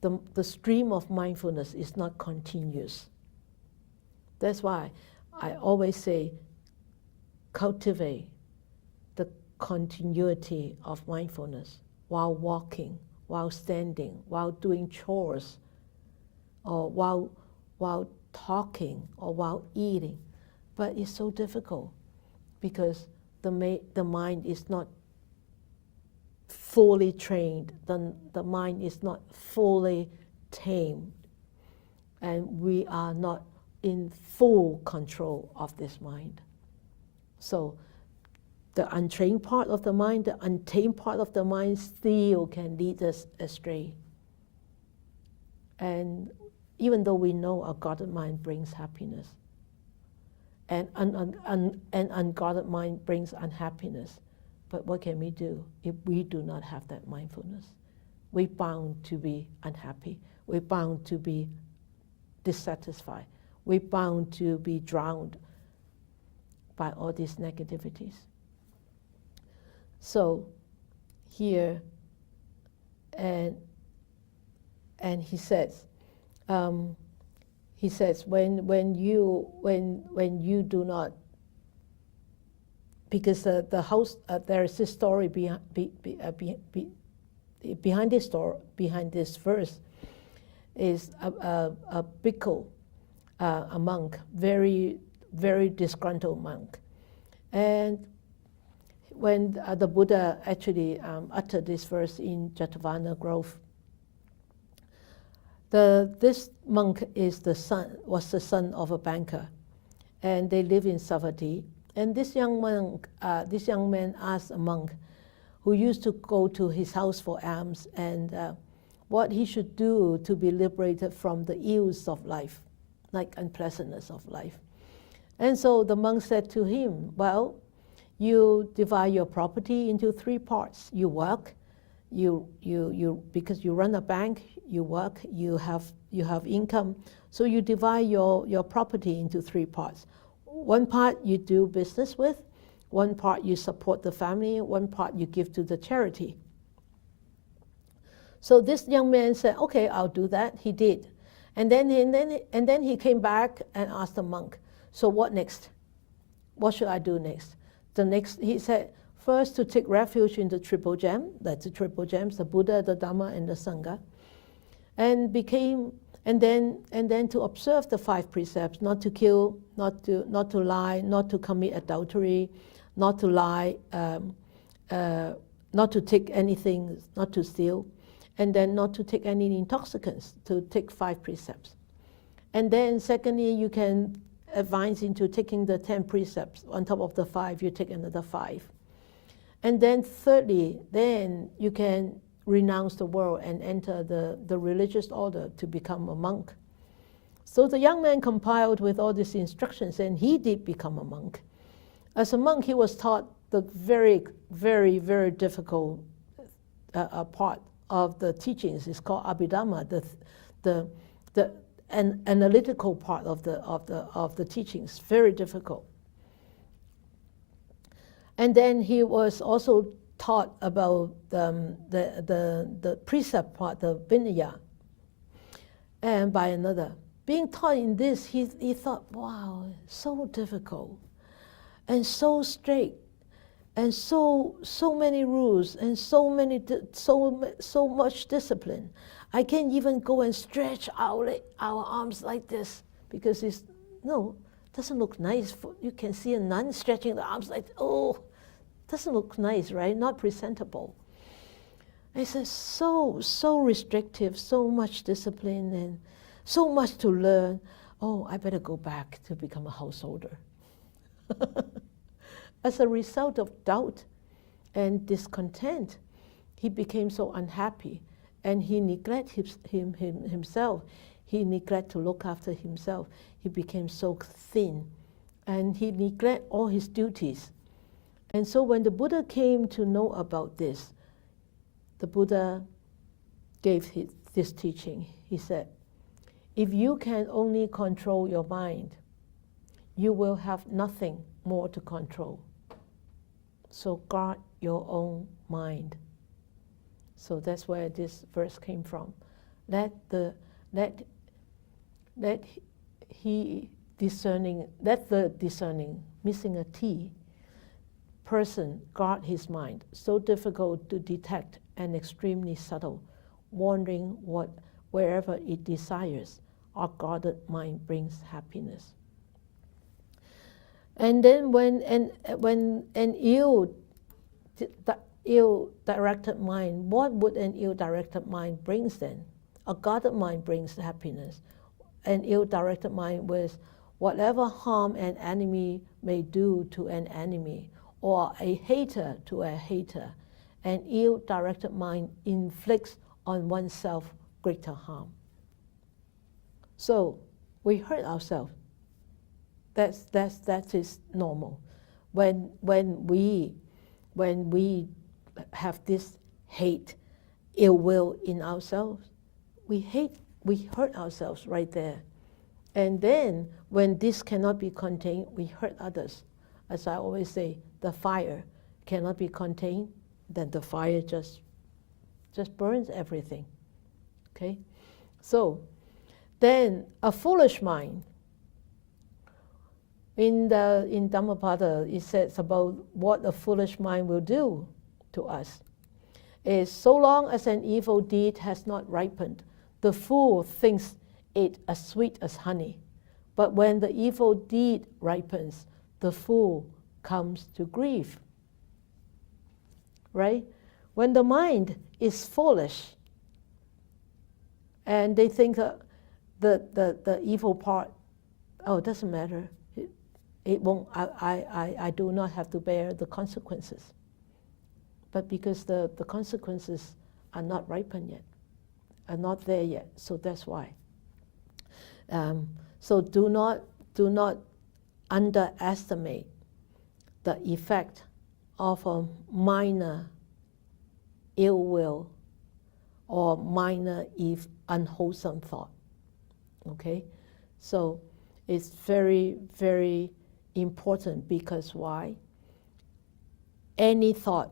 The stream of mindfulness is not continuous. That's why I always say, cultivate the continuity of mindfulness while walking, while standing, while doing chores, or while talking, or while eating. But it's so difficult because the mind is not fully trained, the mind is not fully tamed, and we are not in full control of this mind. So the untrained part of the mind, the untamed part of the mind still can lead us astray. And even though we know a guarded mind brings happiness, and an unguarded mind brings unhappiness, but what can we do if we do not have that mindfulness? We're bound to be unhappy. We're bound to be dissatisfied. We're bound to be drowned by all these negativities. So here, and he says, when you do not, because the house, there is this story behind this story, behind this verse, is a bhikkhu, a monk, very, very disgruntled monk. And the Buddha actually uttered this verse in Jetavana Grove, this monk was the son of a banker, and they live in Savatthi. And this young man asked a monk who used to go to his house for alms and what he should do to be liberated from the ills of life, like unpleasantness of life. And so the monk said to him, well, you divide your property into 3 parts. You work, because you run a bank, you work, you have income. So you divide your property into 3 parts. 1 part you do business with, 1 part you support the family, 1 part you give to the charity. So this young man said, okay, I'll do that. He did. And then he came back and asked the monk, so what next? What should I do next? He said, first to take refuge in the Triple Gem, that's the Triple Gems, the Buddha, the Dhamma, and the Sangha, and then to observe the 5 precepts: not to kill, not to lie, not to commit adultery, not to lie, not to take anything, not to steal, and then not to take any intoxicants, to take 5 precepts. And then secondly, you can advance into taking the 10 precepts. On top of the 5, you take another 5. And then thirdly, then you can renounce the world and enter the religious order to become a monk. So the young man compiled with all these instructions, and he did become a monk. As a monk, he was taught the very, very, very difficult part of the teachings. It's called Abhidhamma, the analytical part of the teachings, very difficult. And then he was also taught about the precept part, the Vinaya, and by another. Being taught in this, he thought, wow, so difficult, and so strict, and so many rules, and so much discipline. I can't even go and stretch our arms like this because doesn't look nice. You can see a nun stretching the arms like, doesn't look nice, right? Not presentable. I said, so restrictive, so much discipline, and so much to learn. Oh, I better go back to become a householder. As a result of doubt and discontent, he became so unhappy, and he neglected himself. He neglected to look after himself. He became so thin, and he neglected all his duties. And so when the Buddha came to know about this, the Buddha gave this teaching. He said, if you can only control your mind, you will have nothing more to control. So guard your own mind. So that's where this verse came from. Let the discerning, missing a T, person guard his mind, so difficult to detect and extremely subtle, wandering wherever it desires. Our guarded mind brings happiness. And then when an ill-directed mind, what would an ill-directed mind brings then? A guarded mind brings happiness. An ill-directed mind with whatever harm an enemy may do to an enemy, or a hater to a hater, an ill-directed mind inflicts on oneself greater harm. So we hurt ourselves. That is normal. When we have this hate, ill will in ourselves, we hurt ourselves right there. And then when this cannot be contained, we hurt others. As I always say, the fire cannot be contained, then the fire just burns everything. Okay? So then a foolish mind, in Dhammapada, it says about what a foolish mind will do to us, is so long as an evil deed has not ripened, the fool thinks it as sweet as honey. But when the evil deed ripens, the fool comes to grief. right? When the mind is foolish, and they think that the evil part, oh, it doesn't matter. It won't. I do not have to bear the consequences. But because the consequences are not ripened yet, are not there yet, so that's why. So do not underestimate the effect of a minor ill will or minor unwholesome thought. Okay? So it's very, very important, because why? Any thought,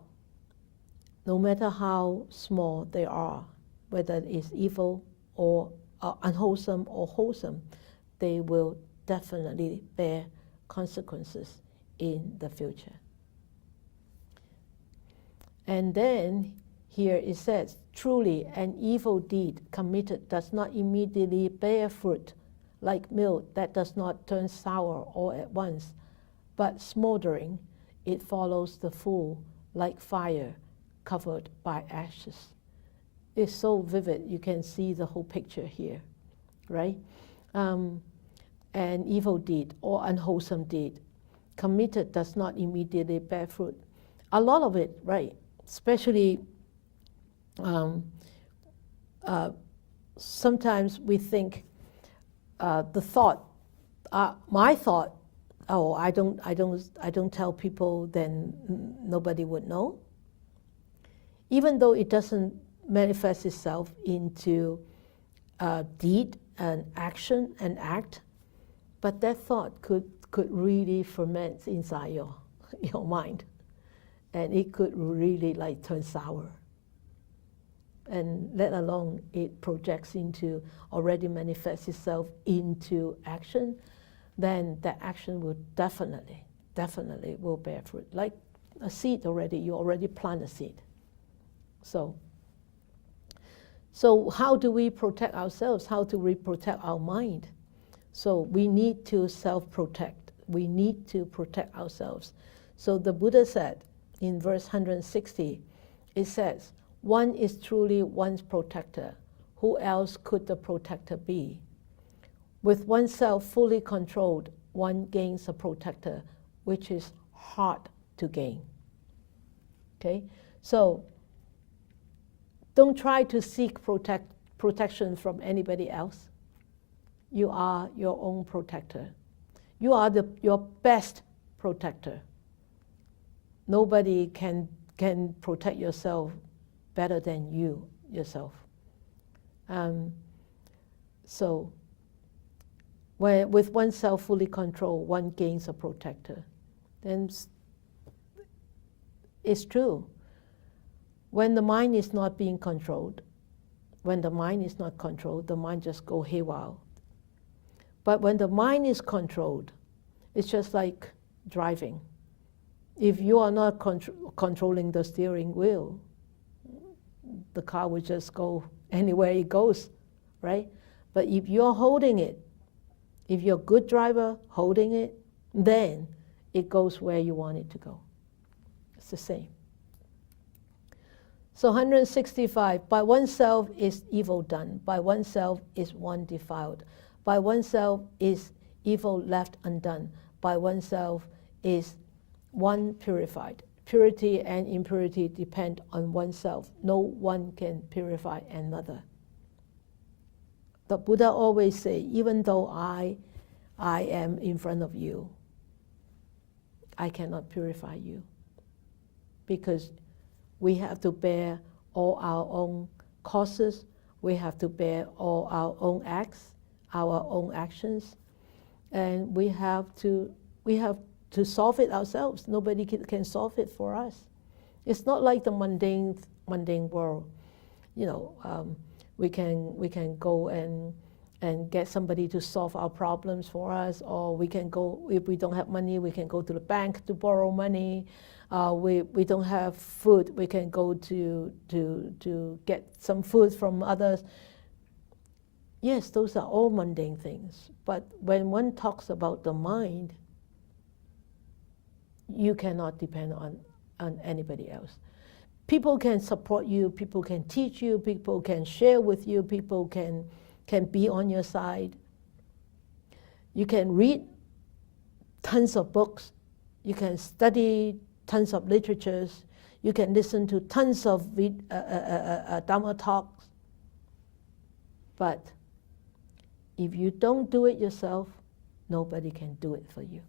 no matter how small they are, whether it's evil or unwholesome or wholesome, they will definitely bear consequences in the future. And then here it says, truly an evil deed committed does not immediately bear fruit, like milk that does not turn sour all at once, but smoldering, it follows the full, like fire covered by ashes. It's so vivid, you can see the whole picture here, right? An evil deed or unwholesome deed committed does not immediately bear fruit. A lot of it, right? Especially sometimes we think the thought, my thought, oh, I don't tell people, then nobody would know. Even though it doesn't manifest itself into deed and action and act, but that thought could really ferment inside your mind, and it could really like turn sour. And let alone it projects into, already manifests itself into action, then that action will definitely will bear fruit. Like a seed already, you already plant a seed. So how do we protect ourselves? How do we protect our mind? So we need to self-protect. We need to protect ourselves. So the Buddha said in verse 160, it says, one is truly one's protector. Who else could the protector be? With oneself fully controlled, one gains a protector, which is hard to gain. Okay? So don't try to seek protection from anybody else. You are your own protector. You are your best protector. Nobody can protect yourself better than you yourself. So with oneself fully controlled, one gains a protector. Then it's true. When the mind is not being controlled, the mind just goes haywire. But when the mind is controlled, it's just like driving. If you are not controlling the steering wheel, the car will just go anywhere it goes, right? But if you're holding it, if you're a good driver holding it, then it goes where you want it to go. It's the same. So 165, by oneself is evil done, by oneself is one defiled, by oneself is evil left undone, by oneself is one purified. Purity and impurity depend on oneself. No one can purify another. The Buddha always say, even though I am in front of you, I cannot purify you, because we have to bear all our own causes. We have to bear all our own acts, our own actions, and we have to solve it ourselves. Nobody can solve it for us. It's not like the mundane world. You know, we can go and get somebody to solve our problems for us, or we can go, if we don't have money, we can go to the bank to borrow money. We don't have food, we can go to get some food from others. Yes, those are all mundane things. But when one talks about the mind, you cannot depend on anybody else. people can support you, people can teach you, people can share with you, people can be on your side. You can read tons of books, you can study tons of literatures, you can listen to tons of Dharma talks. But if you don't do it yourself, nobody can do it for you.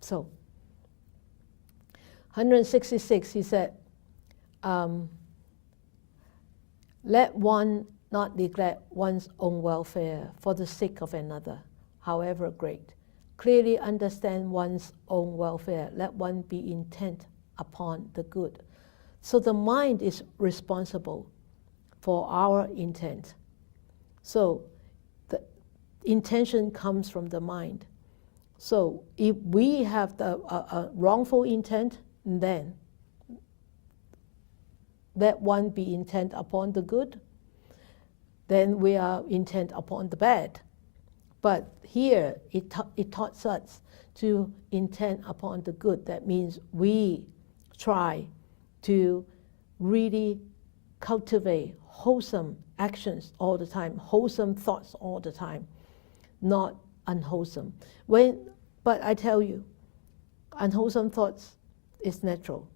So, 166, he said, let one not neglect one's own welfare for the sake of another, however great. Clearly understand one's own welfare. Let one be intent upon the good. So the mind is responsible for our intent. So the intention comes from the mind. So if we have the wrongful intent, then let one be intent upon the good, then we are intent upon the bad. But here it taught us to intend upon the good. That means we try to really cultivate wholesome actions all the time, wholesome thoughts all the time, not unwholesome. But I tell you, unwholesome thoughts is natural.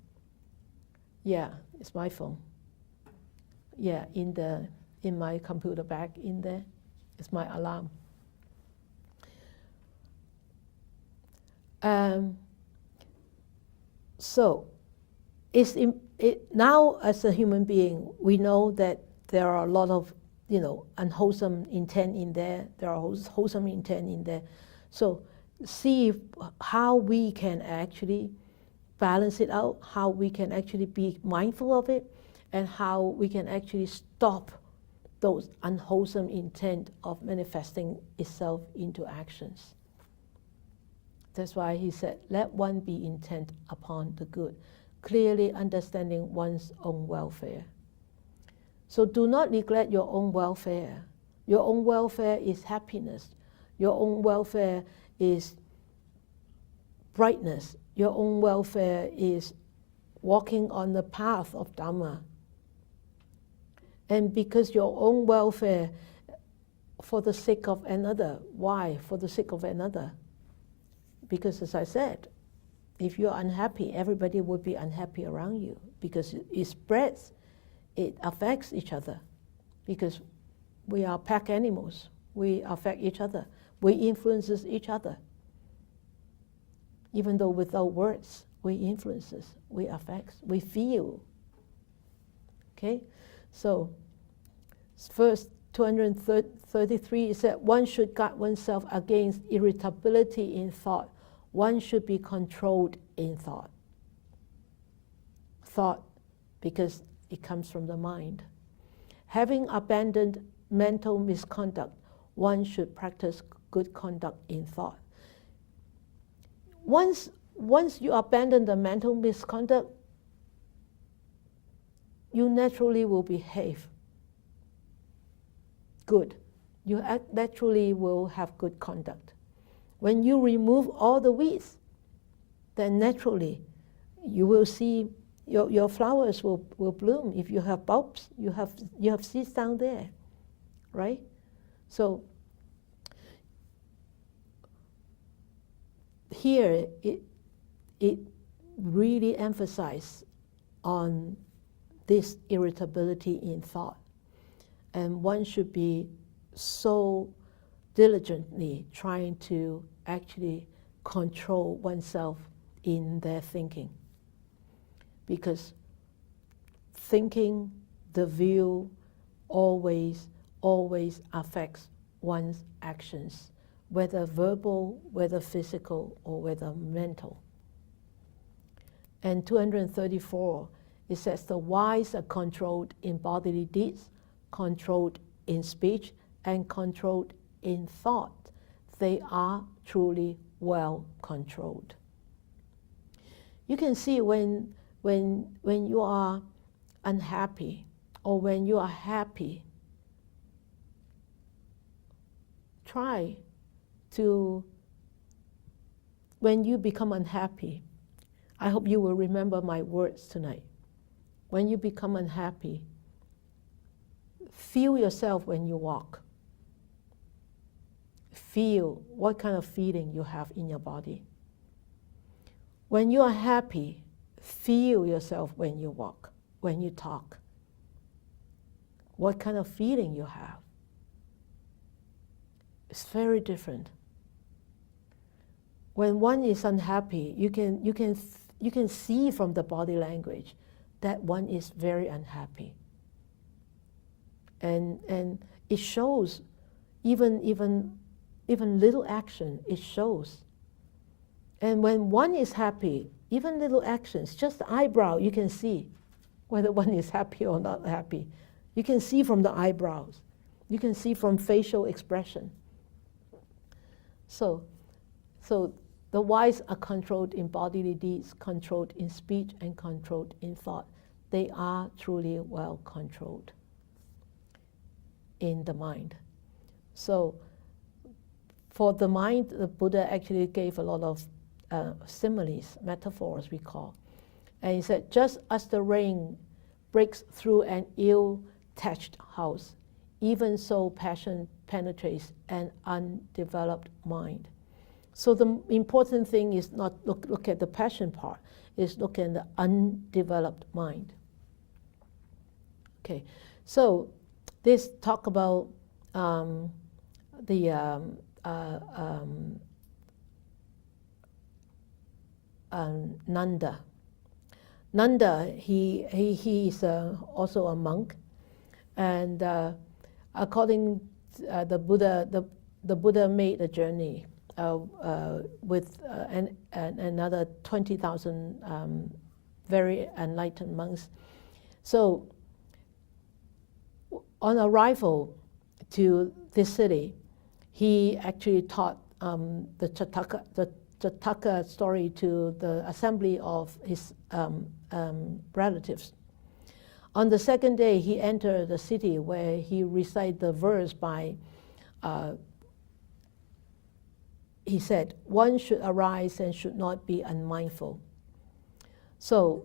Yeah, it's my phone. Yeah, in my computer bag in there, it's my alarm. So, now as a human being, we know that there are a lot of, unwholesome intent in there. There are wholesome intent in there. So, see how we can actually balance it out, how we can actually be mindful of it, and how we can actually stop those unwholesome intent of manifesting itself into actions. That's why he said, let one be intent upon the good, clearly understanding one's own welfare. So do not neglect your own welfare. Your own welfare is happiness. Your own welfare is brightness. Your own welfare is walking on the path of Dhamma. And because your own welfare for the sake of another. Why for the sake of another? Because as I said, if you're unhappy, everybody will be unhappy around you because it spreads, it affects each other. Because we are pack animals, we affect each other, we influence each other. Even though without words, we influences, we affect, we feel. Okay, so first 233 is that one should guard oneself against irritability in thought. One should be controlled in thought. Thought, because it comes from the mind. Having abandoned mental misconduct, one should practice good conduct in thought. Once you abandon the mental misconduct, you naturally will behave good. You naturally will have good conduct. When you remove all the weeds, then naturally you will see your flowers will bloom. If you have bulbs, you have seeds down there, right? So here it really emphasizes on this irritability in thought. And one should be so diligently trying to actually control oneself in their thinking. Because thinking, the view, always affects one's actions, whether verbal, whether physical, or whether mental. And 234, it says the wise are controlled in bodily deeds, controlled in speech, and controlled in thought. They are truly well controlled. You can see when you are unhappy or when you are happy, when you become unhappy, I hope you will remember my words tonight. When you become unhappy, feel yourself when you walk. Feel what kind of feeling you have in your body. When you are happy, feel yourself when you walk, when you talk. What kind of feeling you have. It's very different. When one is unhappy, you can see from the body language that one is very unhappy. And it shows, even little action, it shows. And when one is happy, even little actions, just the eyebrow, you can see whether one is happy or not happy. You can see from the eyebrows. You can see from facial expression. So the wise are controlled in bodily deeds, controlled in speech, and controlled in thought. They are truly well controlled in the mind. So for the mind, the Buddha actually gave a lot of similes, metaphors we call. And he said, just as the rain breaks through an ill-thatched house, even so passion penetrates an undeveloped mind. So the important thing is not look at the passion part, is look at the undeveloped mind. Okay, so this talk about Nanda. Nanda, he is also a monk, and according to the Buddha, the Buddha made a journey with another 20,000 very enlightened monks. So on arrival to this city, he actually taught the Jataka story to the assembly of his relatives. On the second day, he entered the city where he recited the verse by, he said, one should arise and should not be unmindful. So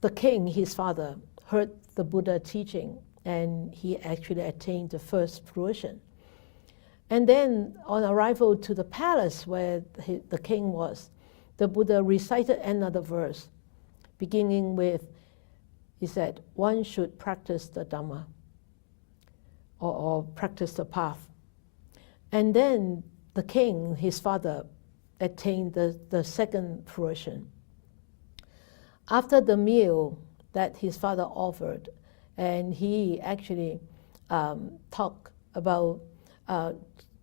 the king, his father, heard the Buddha teaching, and he actually attained the first fruition. And then on arrival to the palace where the king was, the Buddha recited another verse, beginning with, he said, one should practice the Dhamma, or practice the path. And then the king, his father, attained the second fruition. After the meal that his father offered, and he actually talked about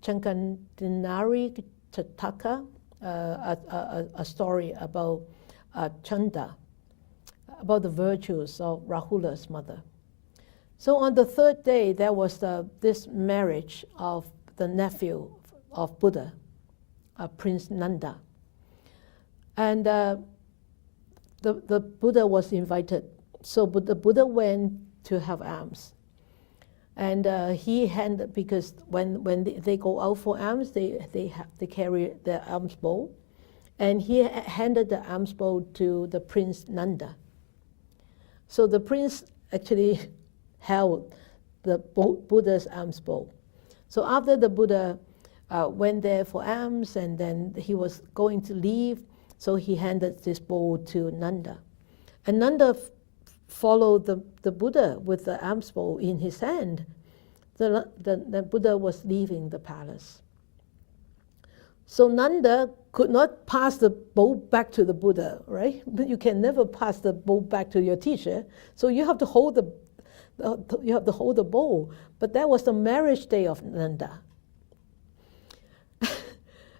Chankandinari Chataka, a story about Chanda, about the virtues of Rahula's mother. So on the third day, there was this marriage of the nephew of Buddha, Prince Nanda. And the Buddha was invited. So the Buddha went to have alms. And he handed, because when they go out for alms, they carry the alms bowl. And he handed the alms bowl to the Prince Nanda. So the prince actually held the Buddha's alms bowl. So after the Buddha went there for alms, and then he was going to leave, so he handed this bowl to Nanda. And Nanda followed the Buddha with the alms bowl in his hand. The Buddha was leaving the palace. So Nanda could not pass the bowl back to the Buddha, right? But you can never pass the bowl back to your teacher. So you have to hold the bowl. But that was the marriage day of Nanda.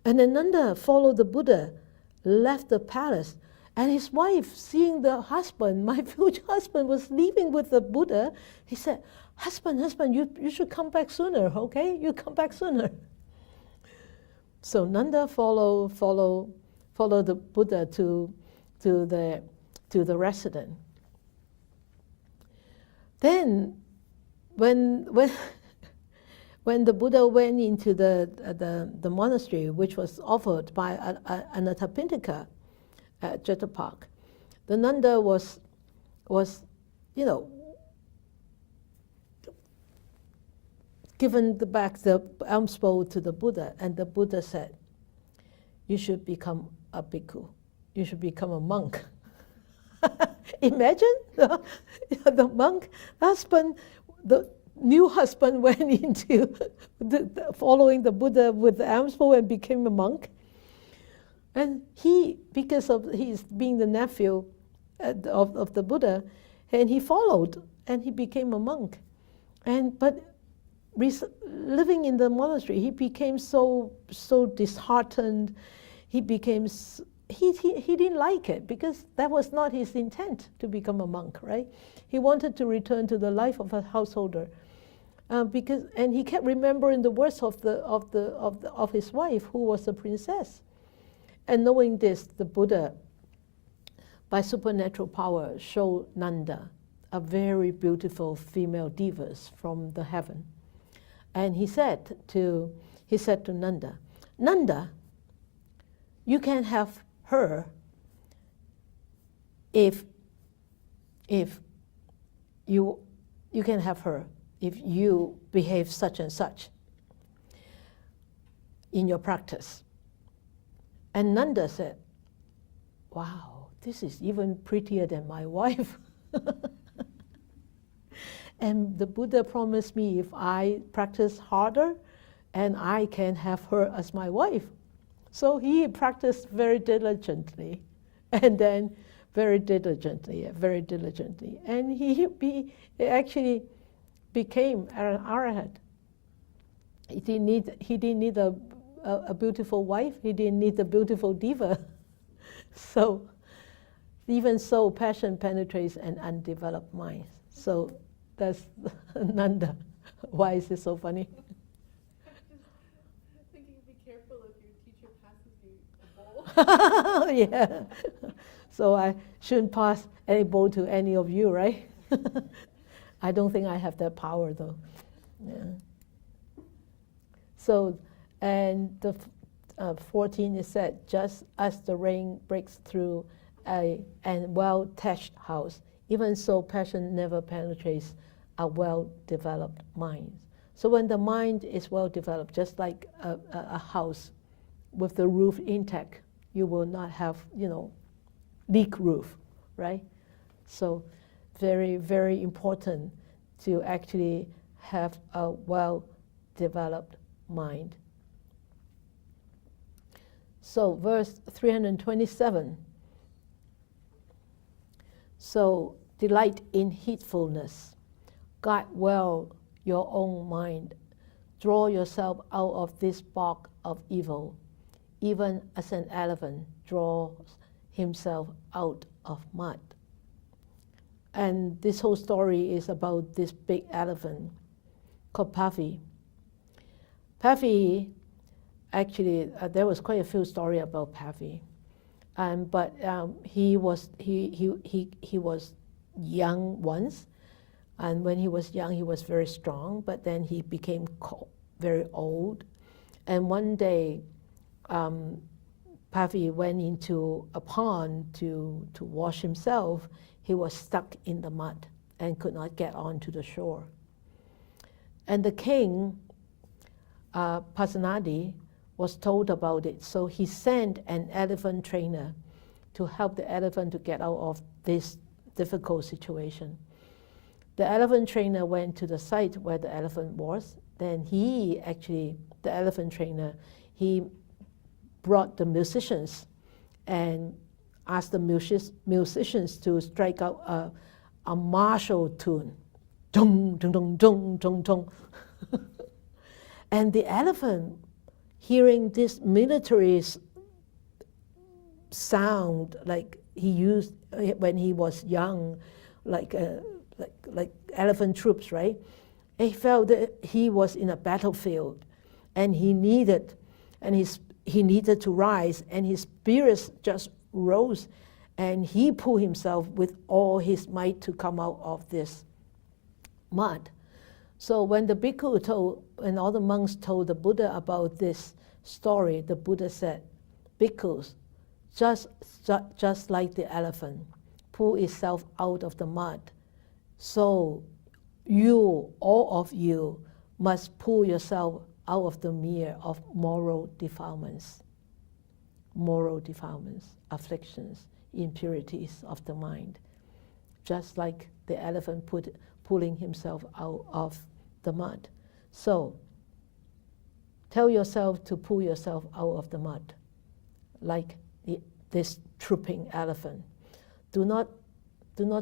And then Nanda followed the Buddha, left the palace, and his wife, seeing the husband, my future husband, was leaving with the Buddha, he said, husband, you should come back sooner, okay? You come back sooner. So Nanda followed the Buddha to the residence. Then, when the Buddha went into the monastery, which was offered by Anathapindika, at Jetta Park. The Nanda was, given back the alms bowl to the Buddha, and the Buddha said, "You should become a bhikkhu. You should become a monk." Imagine the monk husband, the new husband went into following the Buddha with the alms bowl and became a monk. And he, because of his being the nephew of the Buddha, and he followed and he became a monk. But living in the monastery, he became so disheartened. He became he didn't like it, because that was not his intent to become a monk, right? He wanted to return to the life of a householder, and he kept remembering the words of his wife, who was a princess. And knowing this, the Buddha, by supernatural power, showed Nanda a very beautiful female divas from the heaven. And he said to Nanda, "Nanda, you can have her if you can have her if you behave such and such in your practice." And Nanda said, "Wow, this is even prettier than my wife." And the Buddha promised me, if I practice harder, and I can have her as my wife. So he practiced very diligently, and then very diligently, and he actually became an arahant. He didn't need a beautiful wife. He didn't need a beautiful diva. So, even so, passion penetrates an undeveloped mind. So that's Nanda. Why is it so funny? I'm just thinking, be careful if your teacher passes you a bowl. Yeah. So I shouldn't pass any bowl to any of you, right? I don't think I have that power, though. Yeah. So, and the 14 is said, just as the rain breaks through a well-thatched house, even so passion never penetrates a well-developed mind. So when the mind is well-developed, just like a house with the roof intact, you will not have, leak roof, right? So very, very important to actually have a well-developed mind. So verse 327. So delight in heedfulness. Guard well your own mind. Draw yourself out of this bog of evil, even as an elephant draws himself out of mud. And this whole story is about this big elephant called Puffy. Puffy, actually, there was quite a few stories about Puffy, but he was young once, and when he was young, he was very strong. But then he became very old, and one day, Puffy went into a pond to wash himself. He was stuck in the mud and could not get onto the shore. And the king, Pasenadi, was told about it, so he sent an elephant trainer to help the elephant to get out of this difficult situation. The elephant trainer went to the site where the elephant was. Then the elephant trainer, he brought the musicians and asked the musicians to strike out a martial tune. Dong, dong, dong, dong, dong, dong. And the elephant, hearing this military sound like he used when he was young, like elephant troops, right? He felt that he was in a battlefield, and he needed to rise, and his spirits just rose, and he pulled himself with all his might to come out of this mud. So when the bhikkhu and all the monks told the Buddha about this story, the Buddha said, "Bhikkhus, just like the elephant pull itself out of the mud, so you, all of you, must pull yourself out of the mere of moral defilements, afflictions, impurities of the mind, just like the elephant pulling himself out of the mud. So tell yourself to pull yourself out of the mud, like this trooping elephant. Do not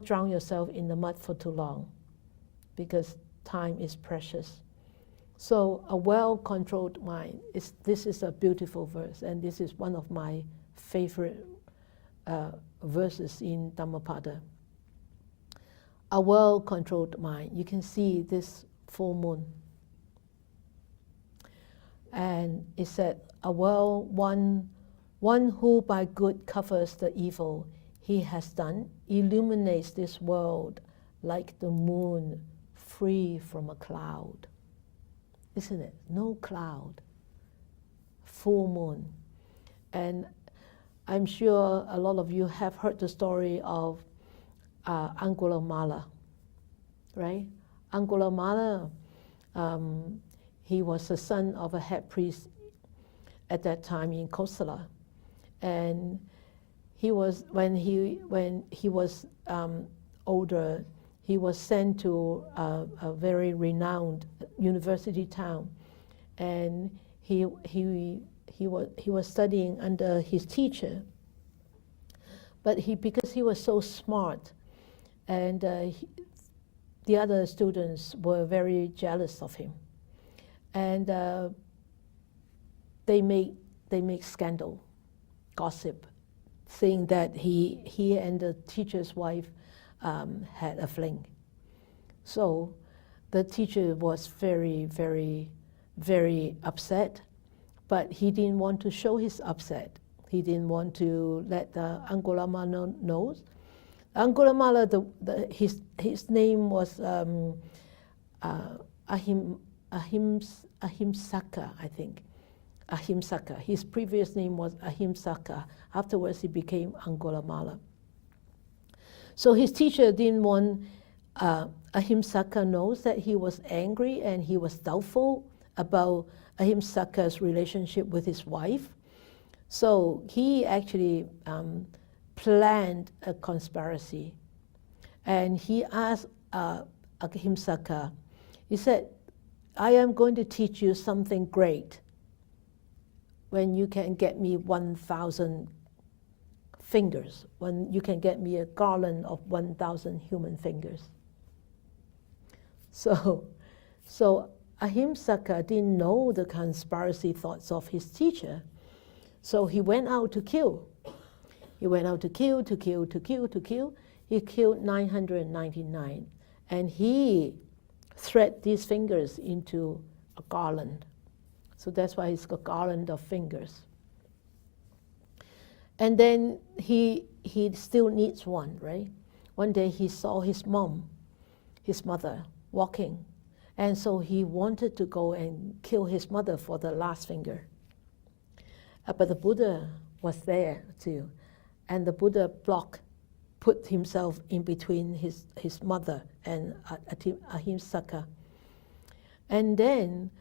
drown yourself in the mud for too long, because time is precious. So a well-controlled mind, this is a beautiful verse, and this is one of my favorite verses in Dhammapada. A well-controlled mind. You can see this full moon. And it said, one who by good covers the evil he has done, illuminates this world like the moon free from a cloud. Isn't it? No cloud. Full moon. And I'm sure a lot of you have heard the story of Angulimala, right? Angulimala, he was the son of a head priest at that time in Kosala, and he was when he was older, he was sent to a very renowned university town, and he was studying under his teacher. But because he was so smart, and the other students were very jealous of him, and they make scandal, gossip, saying that he and the teacher's wife had a fling. So the teacher was very, very, very upset, but he didn't want to show his upset. He didn't want to let the Angulimala know. Angulimala, his name was Ahimsaka, I think. Ahimsaka. His previous name was Ahimsaka. Afterwards, he became Angulimala. So his teacher didn't want Ahimsaka knows that he was angry and he was doubtful about Ahimsaka's relationship with his wife. So he actually planned a conspiracy. And he asked Ahimsaka, he said, I am going to teach you something great when you can get me 1,000 fingers, when you can get me a garland of 1,000 human fingers. So Ahimsaka didn't know the conspiracy thoughts of his teacher, so he went out to kill. He went out to kill. He killed 999, and he thread these fingers into a garland. So that's why it's a garland of fingers. And then he still needs one, right? One day he saw his mother, walking. And so he wanted to go and kill his mother for the last finger. But the Buddha was there too. And the Buddha put himself in between his mother and Ahimsaka. And then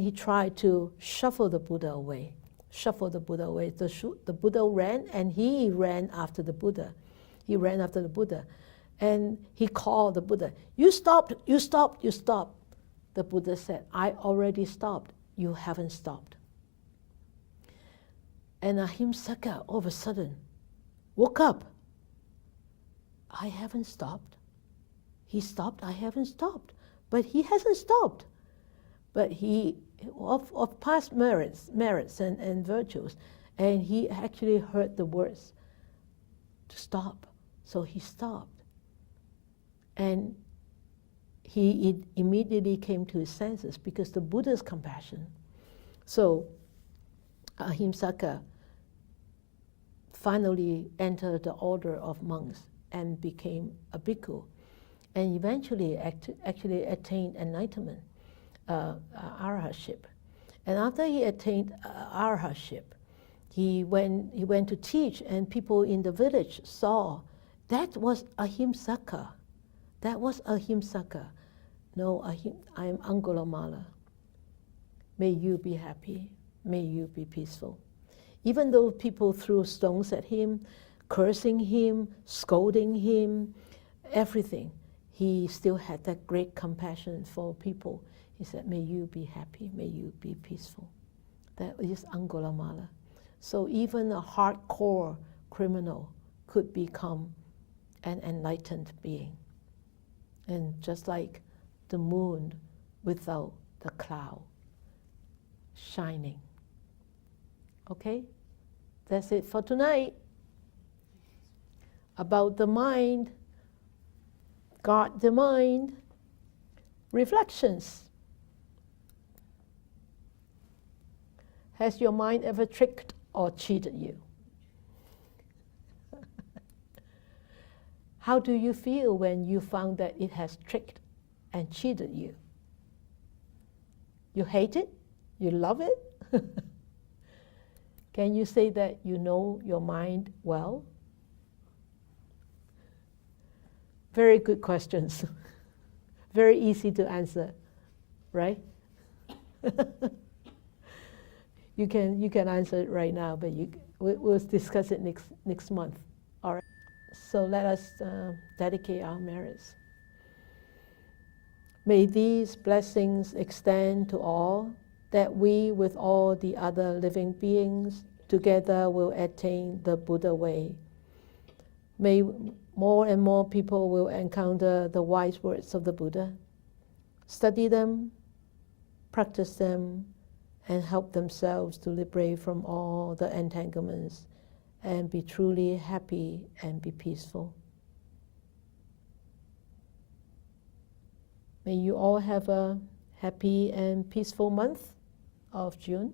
he tried to shuffle the Buddha away. The Buddha ran, and he ran after the Buddha. And he called the Buddha, you stop. The Buddha said, I already stopped. You haven't stopped. And Ahimsaka all of a sudden woke up. I haven't stopped. He stopped, I haven't stopped. But he hasn't stopped. But he, of past merits and virtues, and he actually heard the words to stop. So he stopped. And he immediately came to his senses because the Buddha's compassion. So Ahimsaka finally entered the order of monks and became a bhikkhu, and eventually actually attained enlightenment, arahantship. And after he attained arahantship, He went to teach, and people in the village saw that was ahimsaka. That was ahimsaka. No, I am Angulimala. May you be happy. May you be peaceful. Even though people threw stones at him, cursing him, scolding him, everything, he still had that great compassion for people. He said, may you be happy, may you be peaceful. That is Angulimala. So even a hardcore criminal could become an enlightened being. And just like the moon without the cloud, shining. Okay? That's it for tonight. About the mind, guard the mind, reflections. Has your mind ever tricked or cheated you? How do you feel when you found that it has tricked and cheated you? You hate it? You love it? Can you say that you know your mind well? Very good questions. Very easy to answer, right? You can answer it right now, but we'll discuss it next month. All right. So let us dedicate our merits. May these blessings extend to all, that we with all the other living beings together will attain the Buddha way. May more and more people will encounter the wise words of the Buddha, study them, practice them, and help themselves to liberate from all the entanglements and be truly happy and be peaceful. May you all have a happy and peaceful month of June.